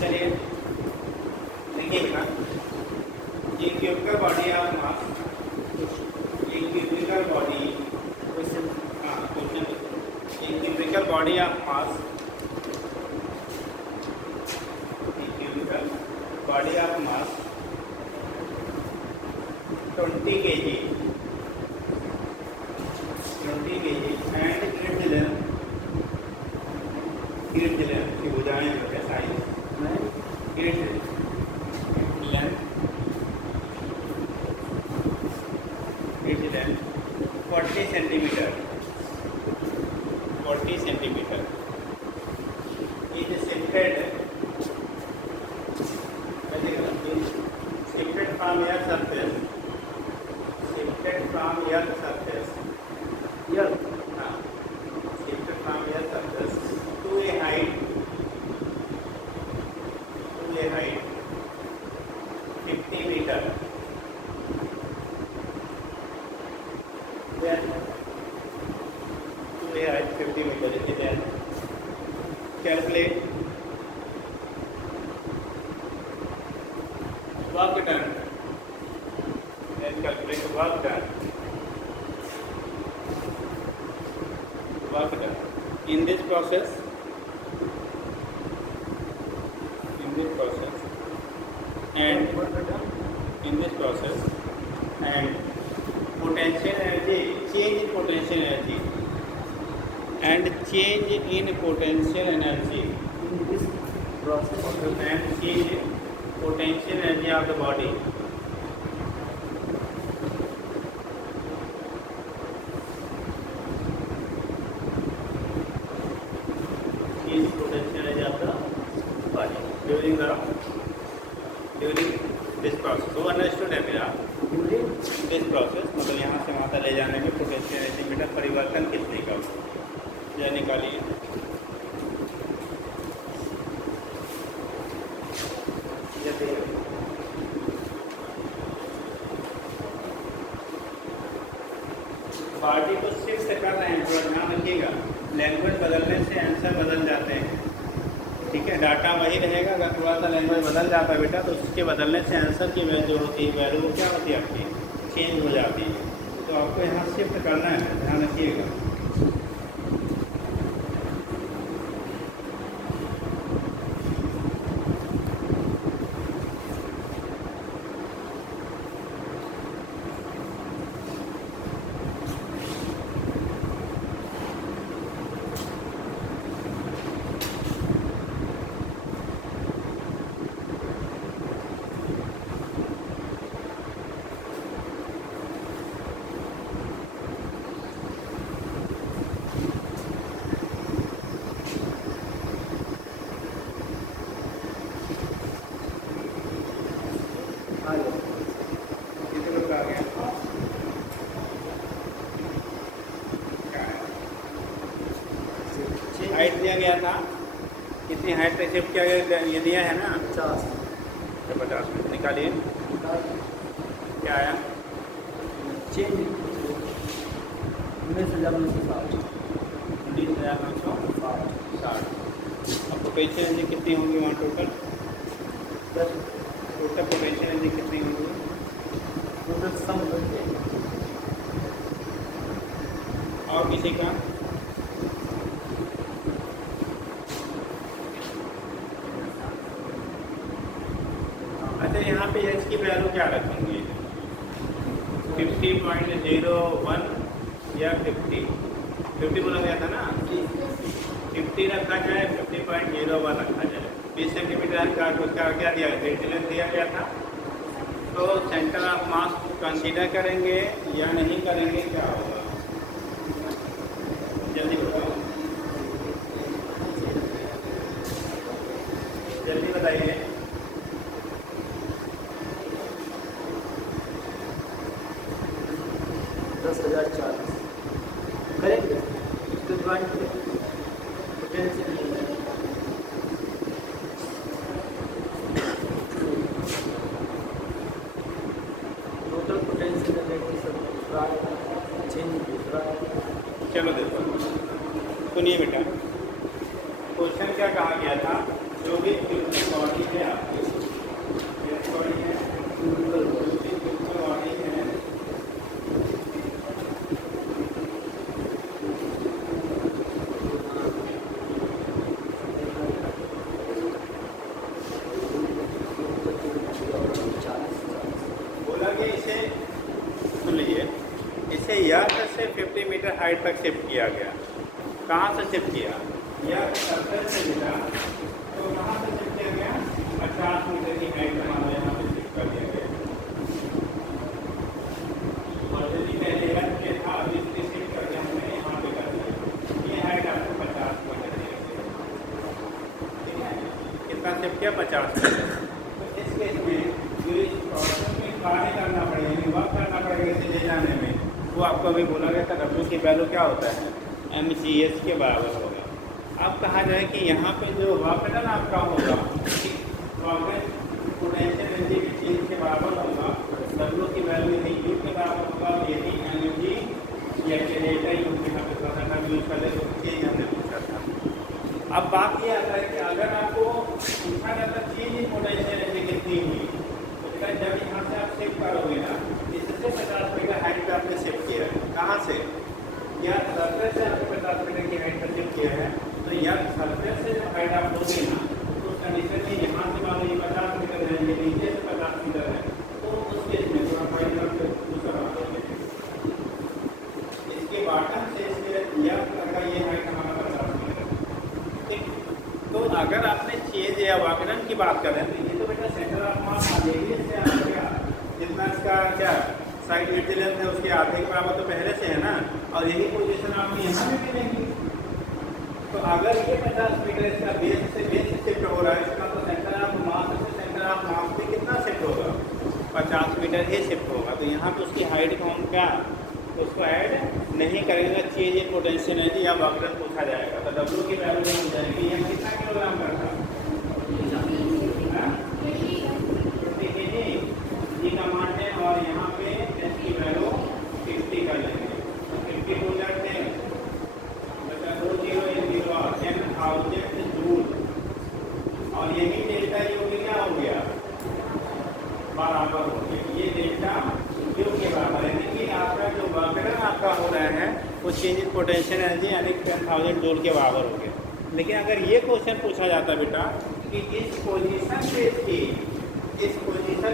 चलिए देखिएगा, ये क्यूबिकल बॉडी ऑफ मास, ये क्यूबिकल बॉडी, हाँ क्वेश्चन, ये cubical body of mass, cubical body of mass 20 kg and grid length की भुजाएं जो है size grid length 40 centimetre is shifted from air surface, to a height 50 meter. Then to a height 50 meter, then calculate work done. Then calculate work done. In this process and potential energy, change in potential energy and change in potential energy in this process and change in potential energy of the body. Is potential energy of the body during this process. So understood है मेरा, during this process मतलब यहाँ से वहाँ तक ले जाने में पोटेंशियल एनर्जी में परिवर्तन कितने का यह निकालिए। बॉडी को शिफ्ट कर रहे हैं, थोड़ा ध्यान रखिएगा, लैंग्वेज बदलने से आंसर बदल जाते हैं। ठीक है, डाटा वही रहेगा, अगर थोड़ा सा लैंग्वेज बदल जाता है बेटा तो उसके बदलने से आंसर की वैल्यू होती है, वैल्यू वो क्या होती है आपकी, चेंज हो जाती है। तो आपको यहाँ शिफ्ट करना है, ध्यान रखिएगा। हाइट दिया गया था, कितनी हाइट पे शिफ्ट किया गया, ये दिया है ना 50 50 मीटर निकालिए, क्या आया? चेंज 19,960 19,960। अब पोटेंशियल एनर्जी कितनी होंगी वहाँ टोटल? टोटल पोटेंशियल एनर्जी कितनी होंगी? टोटल सम करके और किसी का? अच्छा, यहाँ पे एच की वैल्यू क्या रखेंगे? 50.01 या 50 बोला गया था ना, 50 रखा जाए, 50.01 रखा जाए। 20 सेंटीमीटर का उसका क्या दिया गया? डिस्टेंस दिया गया था। तो सेंटर ऑफ मास कंसीडर करेंगे या नहीं करेंगे, क्या होगा? जल्दी बताओ, जल्दी बताइए। करेक्ट, इसको ज्वाइन करें पोटेंशियल टोटल पोटेंशियल एनर्जी सब दूसरा चेंज दूसरा। चलो देखो, सुनिए बेटा, क्वेश्चन क्या कहा गया था? जो भी बॉडी है आपकी, बॉडी है, बॉडी है, बोला कि इसे, सुन लीजिए, इसे यह से 50 मीटर हाइट तक शिफ्ट किया गया। कहाँ से शिफ्ट किया? यह सर्कल से मिला, तो कहाँ से शिफ्ट किया गया? 50 मीटर की हाइट पर हमारे यहाँ पे शिफ्ट कर दिया गया। और यदि पहले यह पे था, अब इससे शिफ्ट करके हमने यहाँ पे कर दिया। ये हाइट आपको 50 मीटर दी गई, ठीक है? कितना शिफ्ट किया? 50 मीटर। तो इस केस में जो इस प्रोसेस में कार्य करना पड़ेगा, वर्क करना पड़ेगा इसे ले जाने में, वो आपको अभी बोला गया था W की वैल्यू क्या होता है? mgh के बराबर होगा। अब कहा जाए कि यहाँ पे जो वर्क डन आपका होगा, पोटेंशियल एनर्जी की चेंज के बराबर होगा, W की वैल्यू यही U के बराबर होगा, यही mg या डेल्टा U के यहाँ पे थोड़ा सा यूज कर ले, तो चेंज हमने पूछा था। अब बात ये आता है कि अगर आपको पूछा जाता चेंज इन पोटेंशियल एनर्जी कितनी हुई, जब यहाँ से आप शिफ्ट करोगे ना, इससे 50 मीटर हाइट पे आपने शिफ्ट किया है। कहाँ से? या सर्फेस से आपने 50 मीटर की हाइट पर शिफ्ट किया है। तो या सर्फेस से जो हाइट आप लोगे ना, तो उस कंडीशन में यहाँ से मान लीजिए 50 मीटर है, ये नीचे से 50 मीटर है, तो उस केस में थोड़ा फाइट करके दूसरा दोगे। इसके बॉटम से इसके या का ये हाइट हमारा 50 मीटर, ठीक। तो अगर आपने चेंज या वाकरन की बात करें तो ये तो बेटा सेंटर ऑफ मास आधे से आ गया, जितना इसका क्या साइड मेटेरियल है उसके आधे के बराबर तो पहले से है ना, और यही पोजीशन आपको यहाँ पे मिलेगी। तो अगर ये 50 मीटर इसका बेस से शिफ्ट हो रहा है, इसका तो सेंटर ऑफ मास से सेंटर ऑफ मास पे कितना शिफ्ट होगा? 50 मीटर ही शिफ्ट होगा। तो यहाँ पे उसकी हाइट को हम क्या उसको ऐड नहीं करेंगे, चेंज इन पोटेंशियल एनर्जी या वाकरन पूछा जाएगा। तो W की वैल्यू हो जाएगी, यह कितना किलोग्राम करता है? 50 kg जी का मान है, और यहाँ पे एच की वैल्यू 50 कर लेंगे। 50 हो जाते हैं, बचा 2 0 1 0 10,000 जूल, और यही डेल्टा यू में क्या हो गया? बराबर हो गया। ये डेल्टा यू के बराबर है, लेकिन आपका जो वाकरन आपका हो रहा है वो चेंज इन पोटेंशियल एनर्जी यानी 10,000 जूल के बराबर हो गया। लेकिन अगर ये क्वेश्चन पूछा जाता बेटा कि इस पोजीशन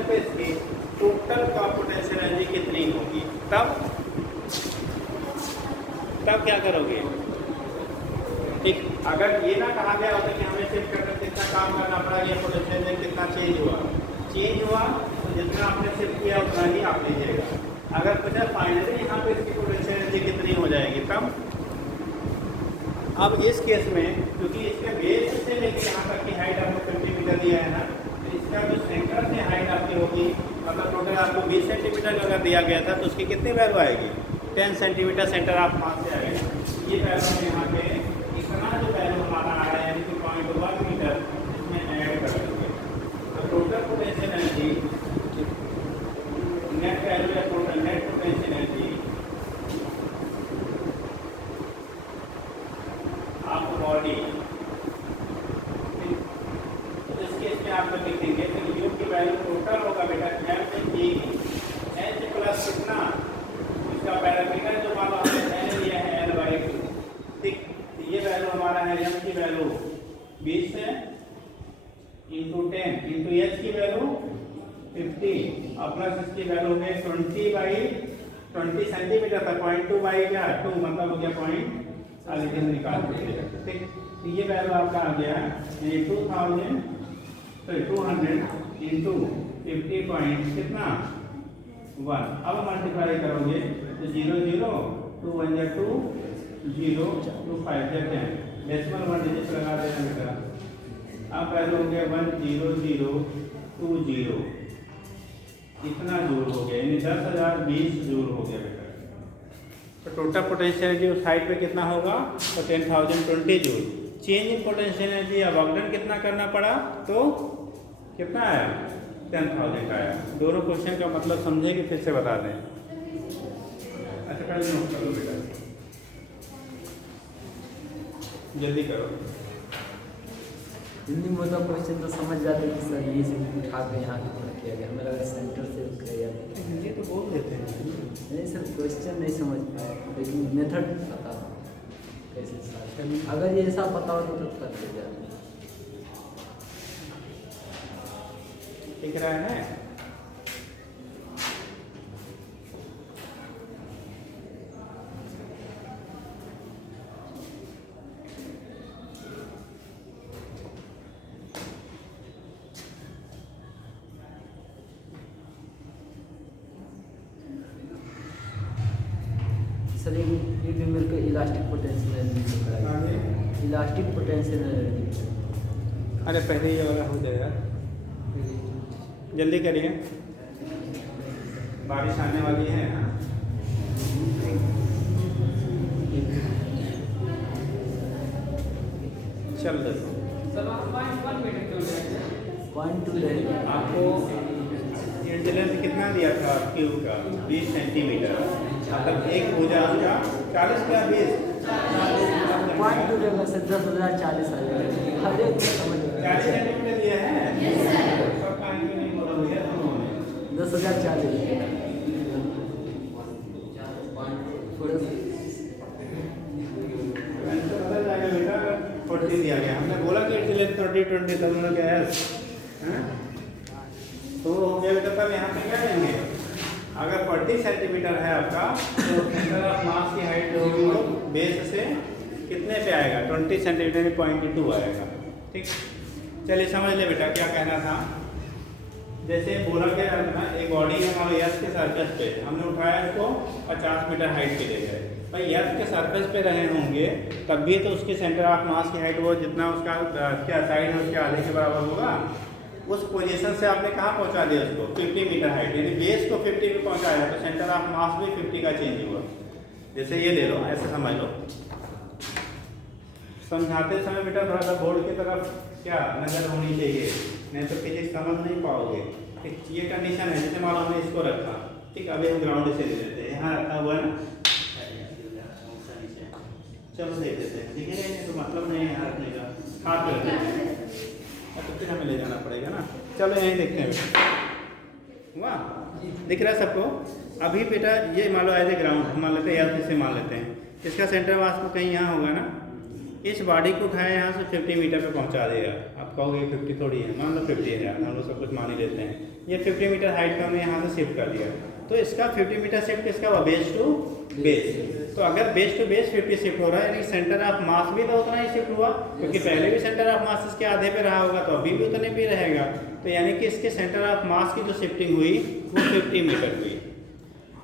पे इसकी टोटल का पोटेंशियल एनर्जी कितनी होगी, तब क्या करोगे? ठीक, अगर ये ना कहा गया होता कि हमें शिफ्ट करके कितना काम करना पड़ा, ये पोटेंशियल एनर्जी कितना चेंज हुआ तो जितना आपने शिफ्ट किया उतना ही आप लीजिएगा। अगर कुछ फाइनली यहाँ पे इसकी पोटेंशियल एनर्जी कितनी हो जाएगी तब। अब इस केस में क्योंकि इसके बेस से लेकर यहाँ तक की हाइट आपको 50 मीटर दिया है ना, तो इसका जो सेंटर से हाइट आपकी होगी, मतलब टोटल आपको 20 सेंटीमीटर अगर दिया गया था तो उसकी कितनी वैल्यू आएगी? 10 सेंटीमीटर सेंटर ऑफ मास से आएगा। ये वैल्यू हम यहाँ पे इतना जो वैल्यू हमारा आ रहा है यानी कि 0.1 मीटर इसमें ऐड कर देंगे, तो टोटल पोटेंशियल एच की वैल्यू 50 और प्लस इसकी वैल्यू हो गई 20/20 सेंटीमीटर था। 0.2 बाई क्या 2 मतलब हो गया पॉइंट आगे निकाल दीजिएगा। ठीक, तो ये वैल्यू आपका आ गया 200 इंटू 50 पॉइंट कितना 1। अब मल्टीप्लाई करोगे तो 0 0 2 1 जा 2 0 2 5 जा 10 डेसिमल 1 डिजिट लगा देना बेटा। अब वैल्यू हो गया 10020 इतना जूल हो गया, यानी 10,020 जूल हो गया बेटा। तो टोटल पोटेंशियल एनर्जी उस साइड पे कितना होगा तो 10,020 joule. Change in potential energy अब अवगुणन कितना करना पड़ा तो कितना आया 10,000 आया। दोनों क्वेश्चन का मतलब समझे कि फिर से बता दें। अच्छा पहले नोट कर लो बेटा, जल्दी करो। हिंदी में तो क्वेश्चन तो समझ जाते कि सर ये से उठा के यहाँ की तरफ किया गया, हमें लगा सेंटर से किया गया। हिंदी तो बोल देते हैं। नहीं सर क्वेश्चन नहीं समझ पाए, लेकिन मेथड पता कैसे स्टार्ट। अगर ये ऐसा पता हो तो कर ले जाते। दिख रहा है सर ये भी मेरे को इलास्टिक पोटेंशियल एनर्जी कराइए। Elastic potential energy. अरे पहले ये वाला हो जाएगा, जल्दी करिए, बारिश आने वाली है। चल देखो पॉइंट 2 रहेगा। आपको लेंथ कितना दिया था क्यूब का 20 सेंटीमीटर, मतलब एक भुजा का 40 का 20 पॉइंट 2 रहेगा सर 10,040 आ जाएगा। हर एक समझ 40 सेंटीमीटर दिया है। सब काम क्यों नहीं बोला भैया तुमने 10,040 बदल जाएगा बेटा। 40 दिया गया, हमने बोला कि लेंथ 30 तब उन्होंने क्या है तो हो गया बेटा। तब यहाँ पे क्या लेंगे, अगर 40 सेंटीमीटर है आपका तो सेंटर ऑफ मास की हाइट होगी वो बेस से कितने पे आएगा 20 सेंटीमीटर 0.2 आएगा। ठीक, चलिए समझ ले बेटा क्या कहना था। जैसे बोला गया ना एक बॉडी है हमारे यर्थ के सरफेस पे, हमने उठाया इसको 50 मीटर हाइट के ले गए भाई। यर्थ के सरफेस पे रहे होंगे तब भी तो उसके सेंटर ऑफ मास की हाइट वो जितना उसका क्या साइड है उसके आधे के बराबर होगा। उस पोजीशन से आपने कहाँ पहुँचा दिया उसको 50 मीटर हाइट, यानी बेस को 50 पे पहुँचाया तो सेंटर ऑफ मास भी 50 का चेंज हुआ। जैसे ये ले लो, ऐसे समझ लो। समझाते समय बेटा थोड़ा सा बोर्ड की तरफ क्या नज़र होनी चाहिए, नहीं तो फिजिक्स समझ नहीं पाओगे। ये कंडीशन है, जैसे मान लो हमने इसको रखा, ठीक, अभी हम ग्राउंड से ले लेते हैं, यहाँ रखा हुआ है ना, चलो देख लेते हैं। ठीक है, नहीं तो मतलब नहीं है यहाँ रखने का, हाथ रखते हैं तो फिर हमें ले जाना पड़ेगा ना। चलो यहीं देखते हैं बेटा। वाह, दिख रहा है सबको। अभी बेटा ये मान लो एज ए ग्राउंड मान लेते हैं, या फिर से मान लेते हैं इसका सेंटर मास में कहीं यहाँ होगा ना। इस बॉडी को उठाया यहाँ से 50 मीटर पे पहुँचा देगा। आप कहोगे 50 थोड़ी है, मान लो 50 है, हम लोग सब कुछ मान ही लेते हैं। ये 50 मीटर हाइट का हमने यहाँ से शिफ्ट कर दिया, तो इसका 50 मीटर शिफ्ट किसका हुआ, बेस टू बेस। तो अगर बेस टू बेस 50 शिफ्ट हो रहा है, यानी सेंटर ऑफ मास भी तो उतना ही शिफ्ट हुआ, क्योंकि पहले भी सेंटर ऑफ मास इसके आधे पे रहा होगा, तो अभी भी उतने पे रहेगा। तो यानी कि इसके सेंटर ऑफ मास की जो शिफ्टिंग हुई वो 50 मीटर हुई।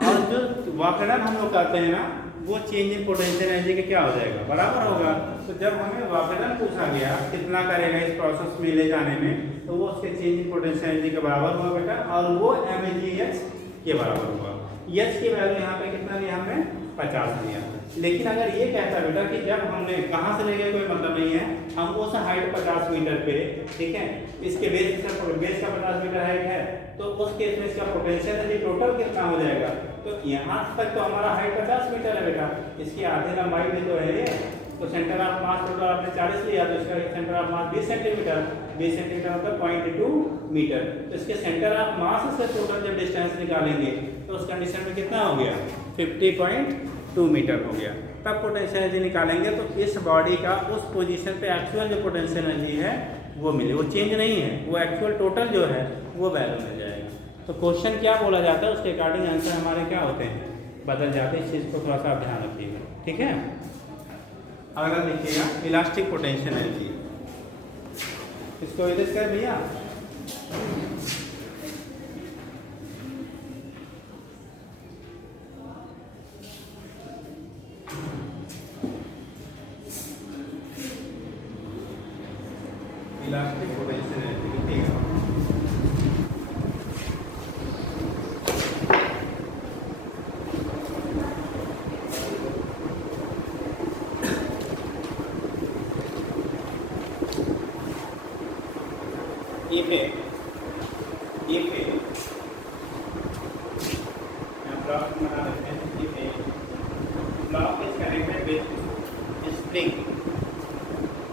और जो वाकरण हम लोग करते हैं ना, वो चेंज इन पोटेंशियल एनर्जी के क्या हो जाएगा, बराबर होगा। तो जब हमें वाकरण पूछा गया कितना करेगा इस प्रोसेस में ले जाने में, तो वो उसके चेंज इन पोटेंशियल एनर्जी के बराबर हुआ बेटा, और वो mgh के बराबर हुआ। h की वैल्यू यहाँ पे कितना लिया हमने 50 लिया। लेकिन अगर ये कहता बेटा कि जब हमने कहाँ से ले गए कोई मतलब नहीं है, हम उस हाइट 50 मीटर पे, ठीक है, इसके बेस का 50 मीटर हाइट है, तो उस केस में इसका पोटेंशियल एनर्जी टोटल कितना हो जाएगा। तो यहाँ तक तो हमारा हाइट 50 मीटर है बेटा, इसकी आधी लंबाई भी तो है ये। तो सेंटर ऑफ मास टोटल आपने 40 लिया, तो इसका centre of mass 20 centimetre, 20 centimetre मतलब 0.2 मीटर। तो इसके सेंटर ऑफ मास से टोटल जब डिस्टेंस निकालेंगे तो उस कंडीशन में कितना हो गया 50.2 मीटर हो गया। तब पोटेंशियल एनर्जी निकालेंगे तो इस बॉडी का उस पोजीशन पे एक्चुअल जो पोटेंशियल एनर्जी है वो मिले, वो चेंज नहीं है, वो एक्चुअल टोटल जो है वो वैल्यू मिल जाएगा। तो क्वेश्चन क्या बोला जाता है उसके अकॉर्डिंग आंसर हमारे क्या होते हैं, बदल जाते हैं। इस चीज़ को थोड़ा सा आप ध्यान रखिएगा, ठीक है। अगला देखिएगा इलास्टिक पोटेंशियल एनर्जी, इसको इधर कर भैया। इलास्टिक पोटेंशियल एनर्जी लिखिएगा।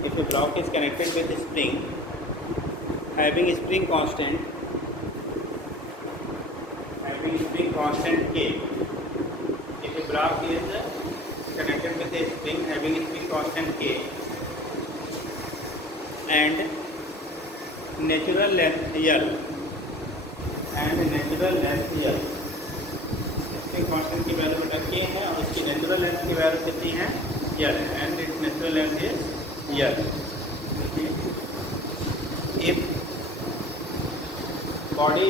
If a block is connected with a spring having spring constant K, if a block is connected with a spring having spring constant K and natural length L, spring constant की value बेटा K है और उसकी natural length की value कितनी है L, and it's natural length is L। if body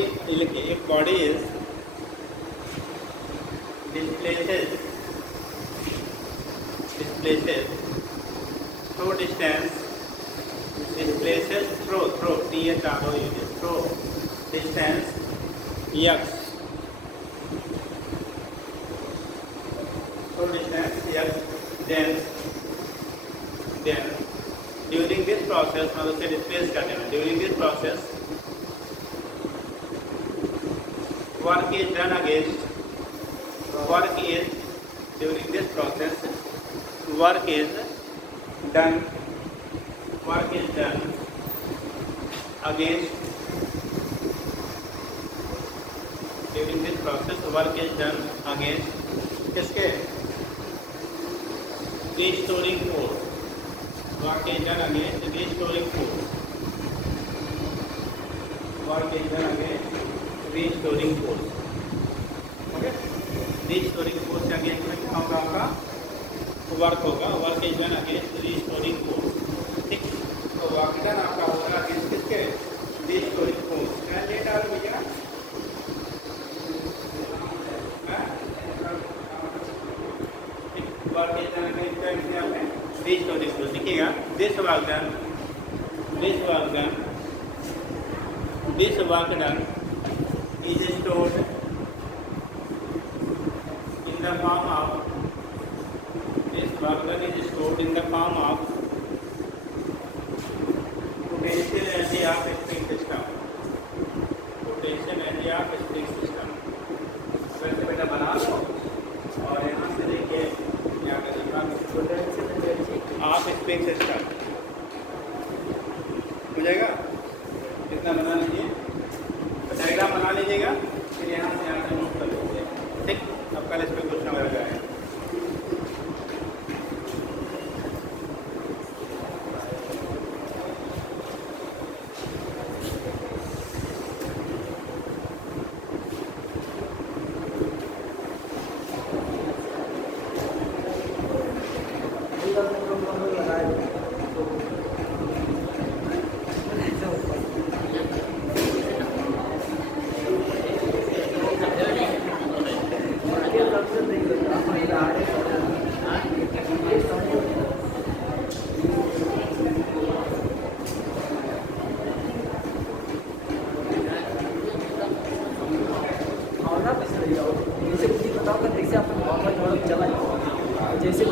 is displaces through distance, through distance x, then during this process, मतलब उसे डिस्प्लेस करने में, during this process work is done against किसके, restoring force, work is done against restoring force, okay. restoring force के against में क्या होगा आपका वर्क होगा, work is done against restoring force, ठीक। तो वर्क डन आपका होगा अगेंस्ट किसके, restoring force। क्या लेट आ रही भैया, work is done against restoring force लिखिएगा। this work done is stored in the form of potential energy of spring system। वैसे बेटा बना लो और यहाँ से देखिए क्या करेगा, potential energy of spring system हो जाएगा। कितना बना लीजिए, डायग्राम बना लीजिएगा, फिर यहाँ से यहाँ से नोट कर लीजिए, ठीक। अब कल इस पर क्वेश्चन वगैरह है। जैसे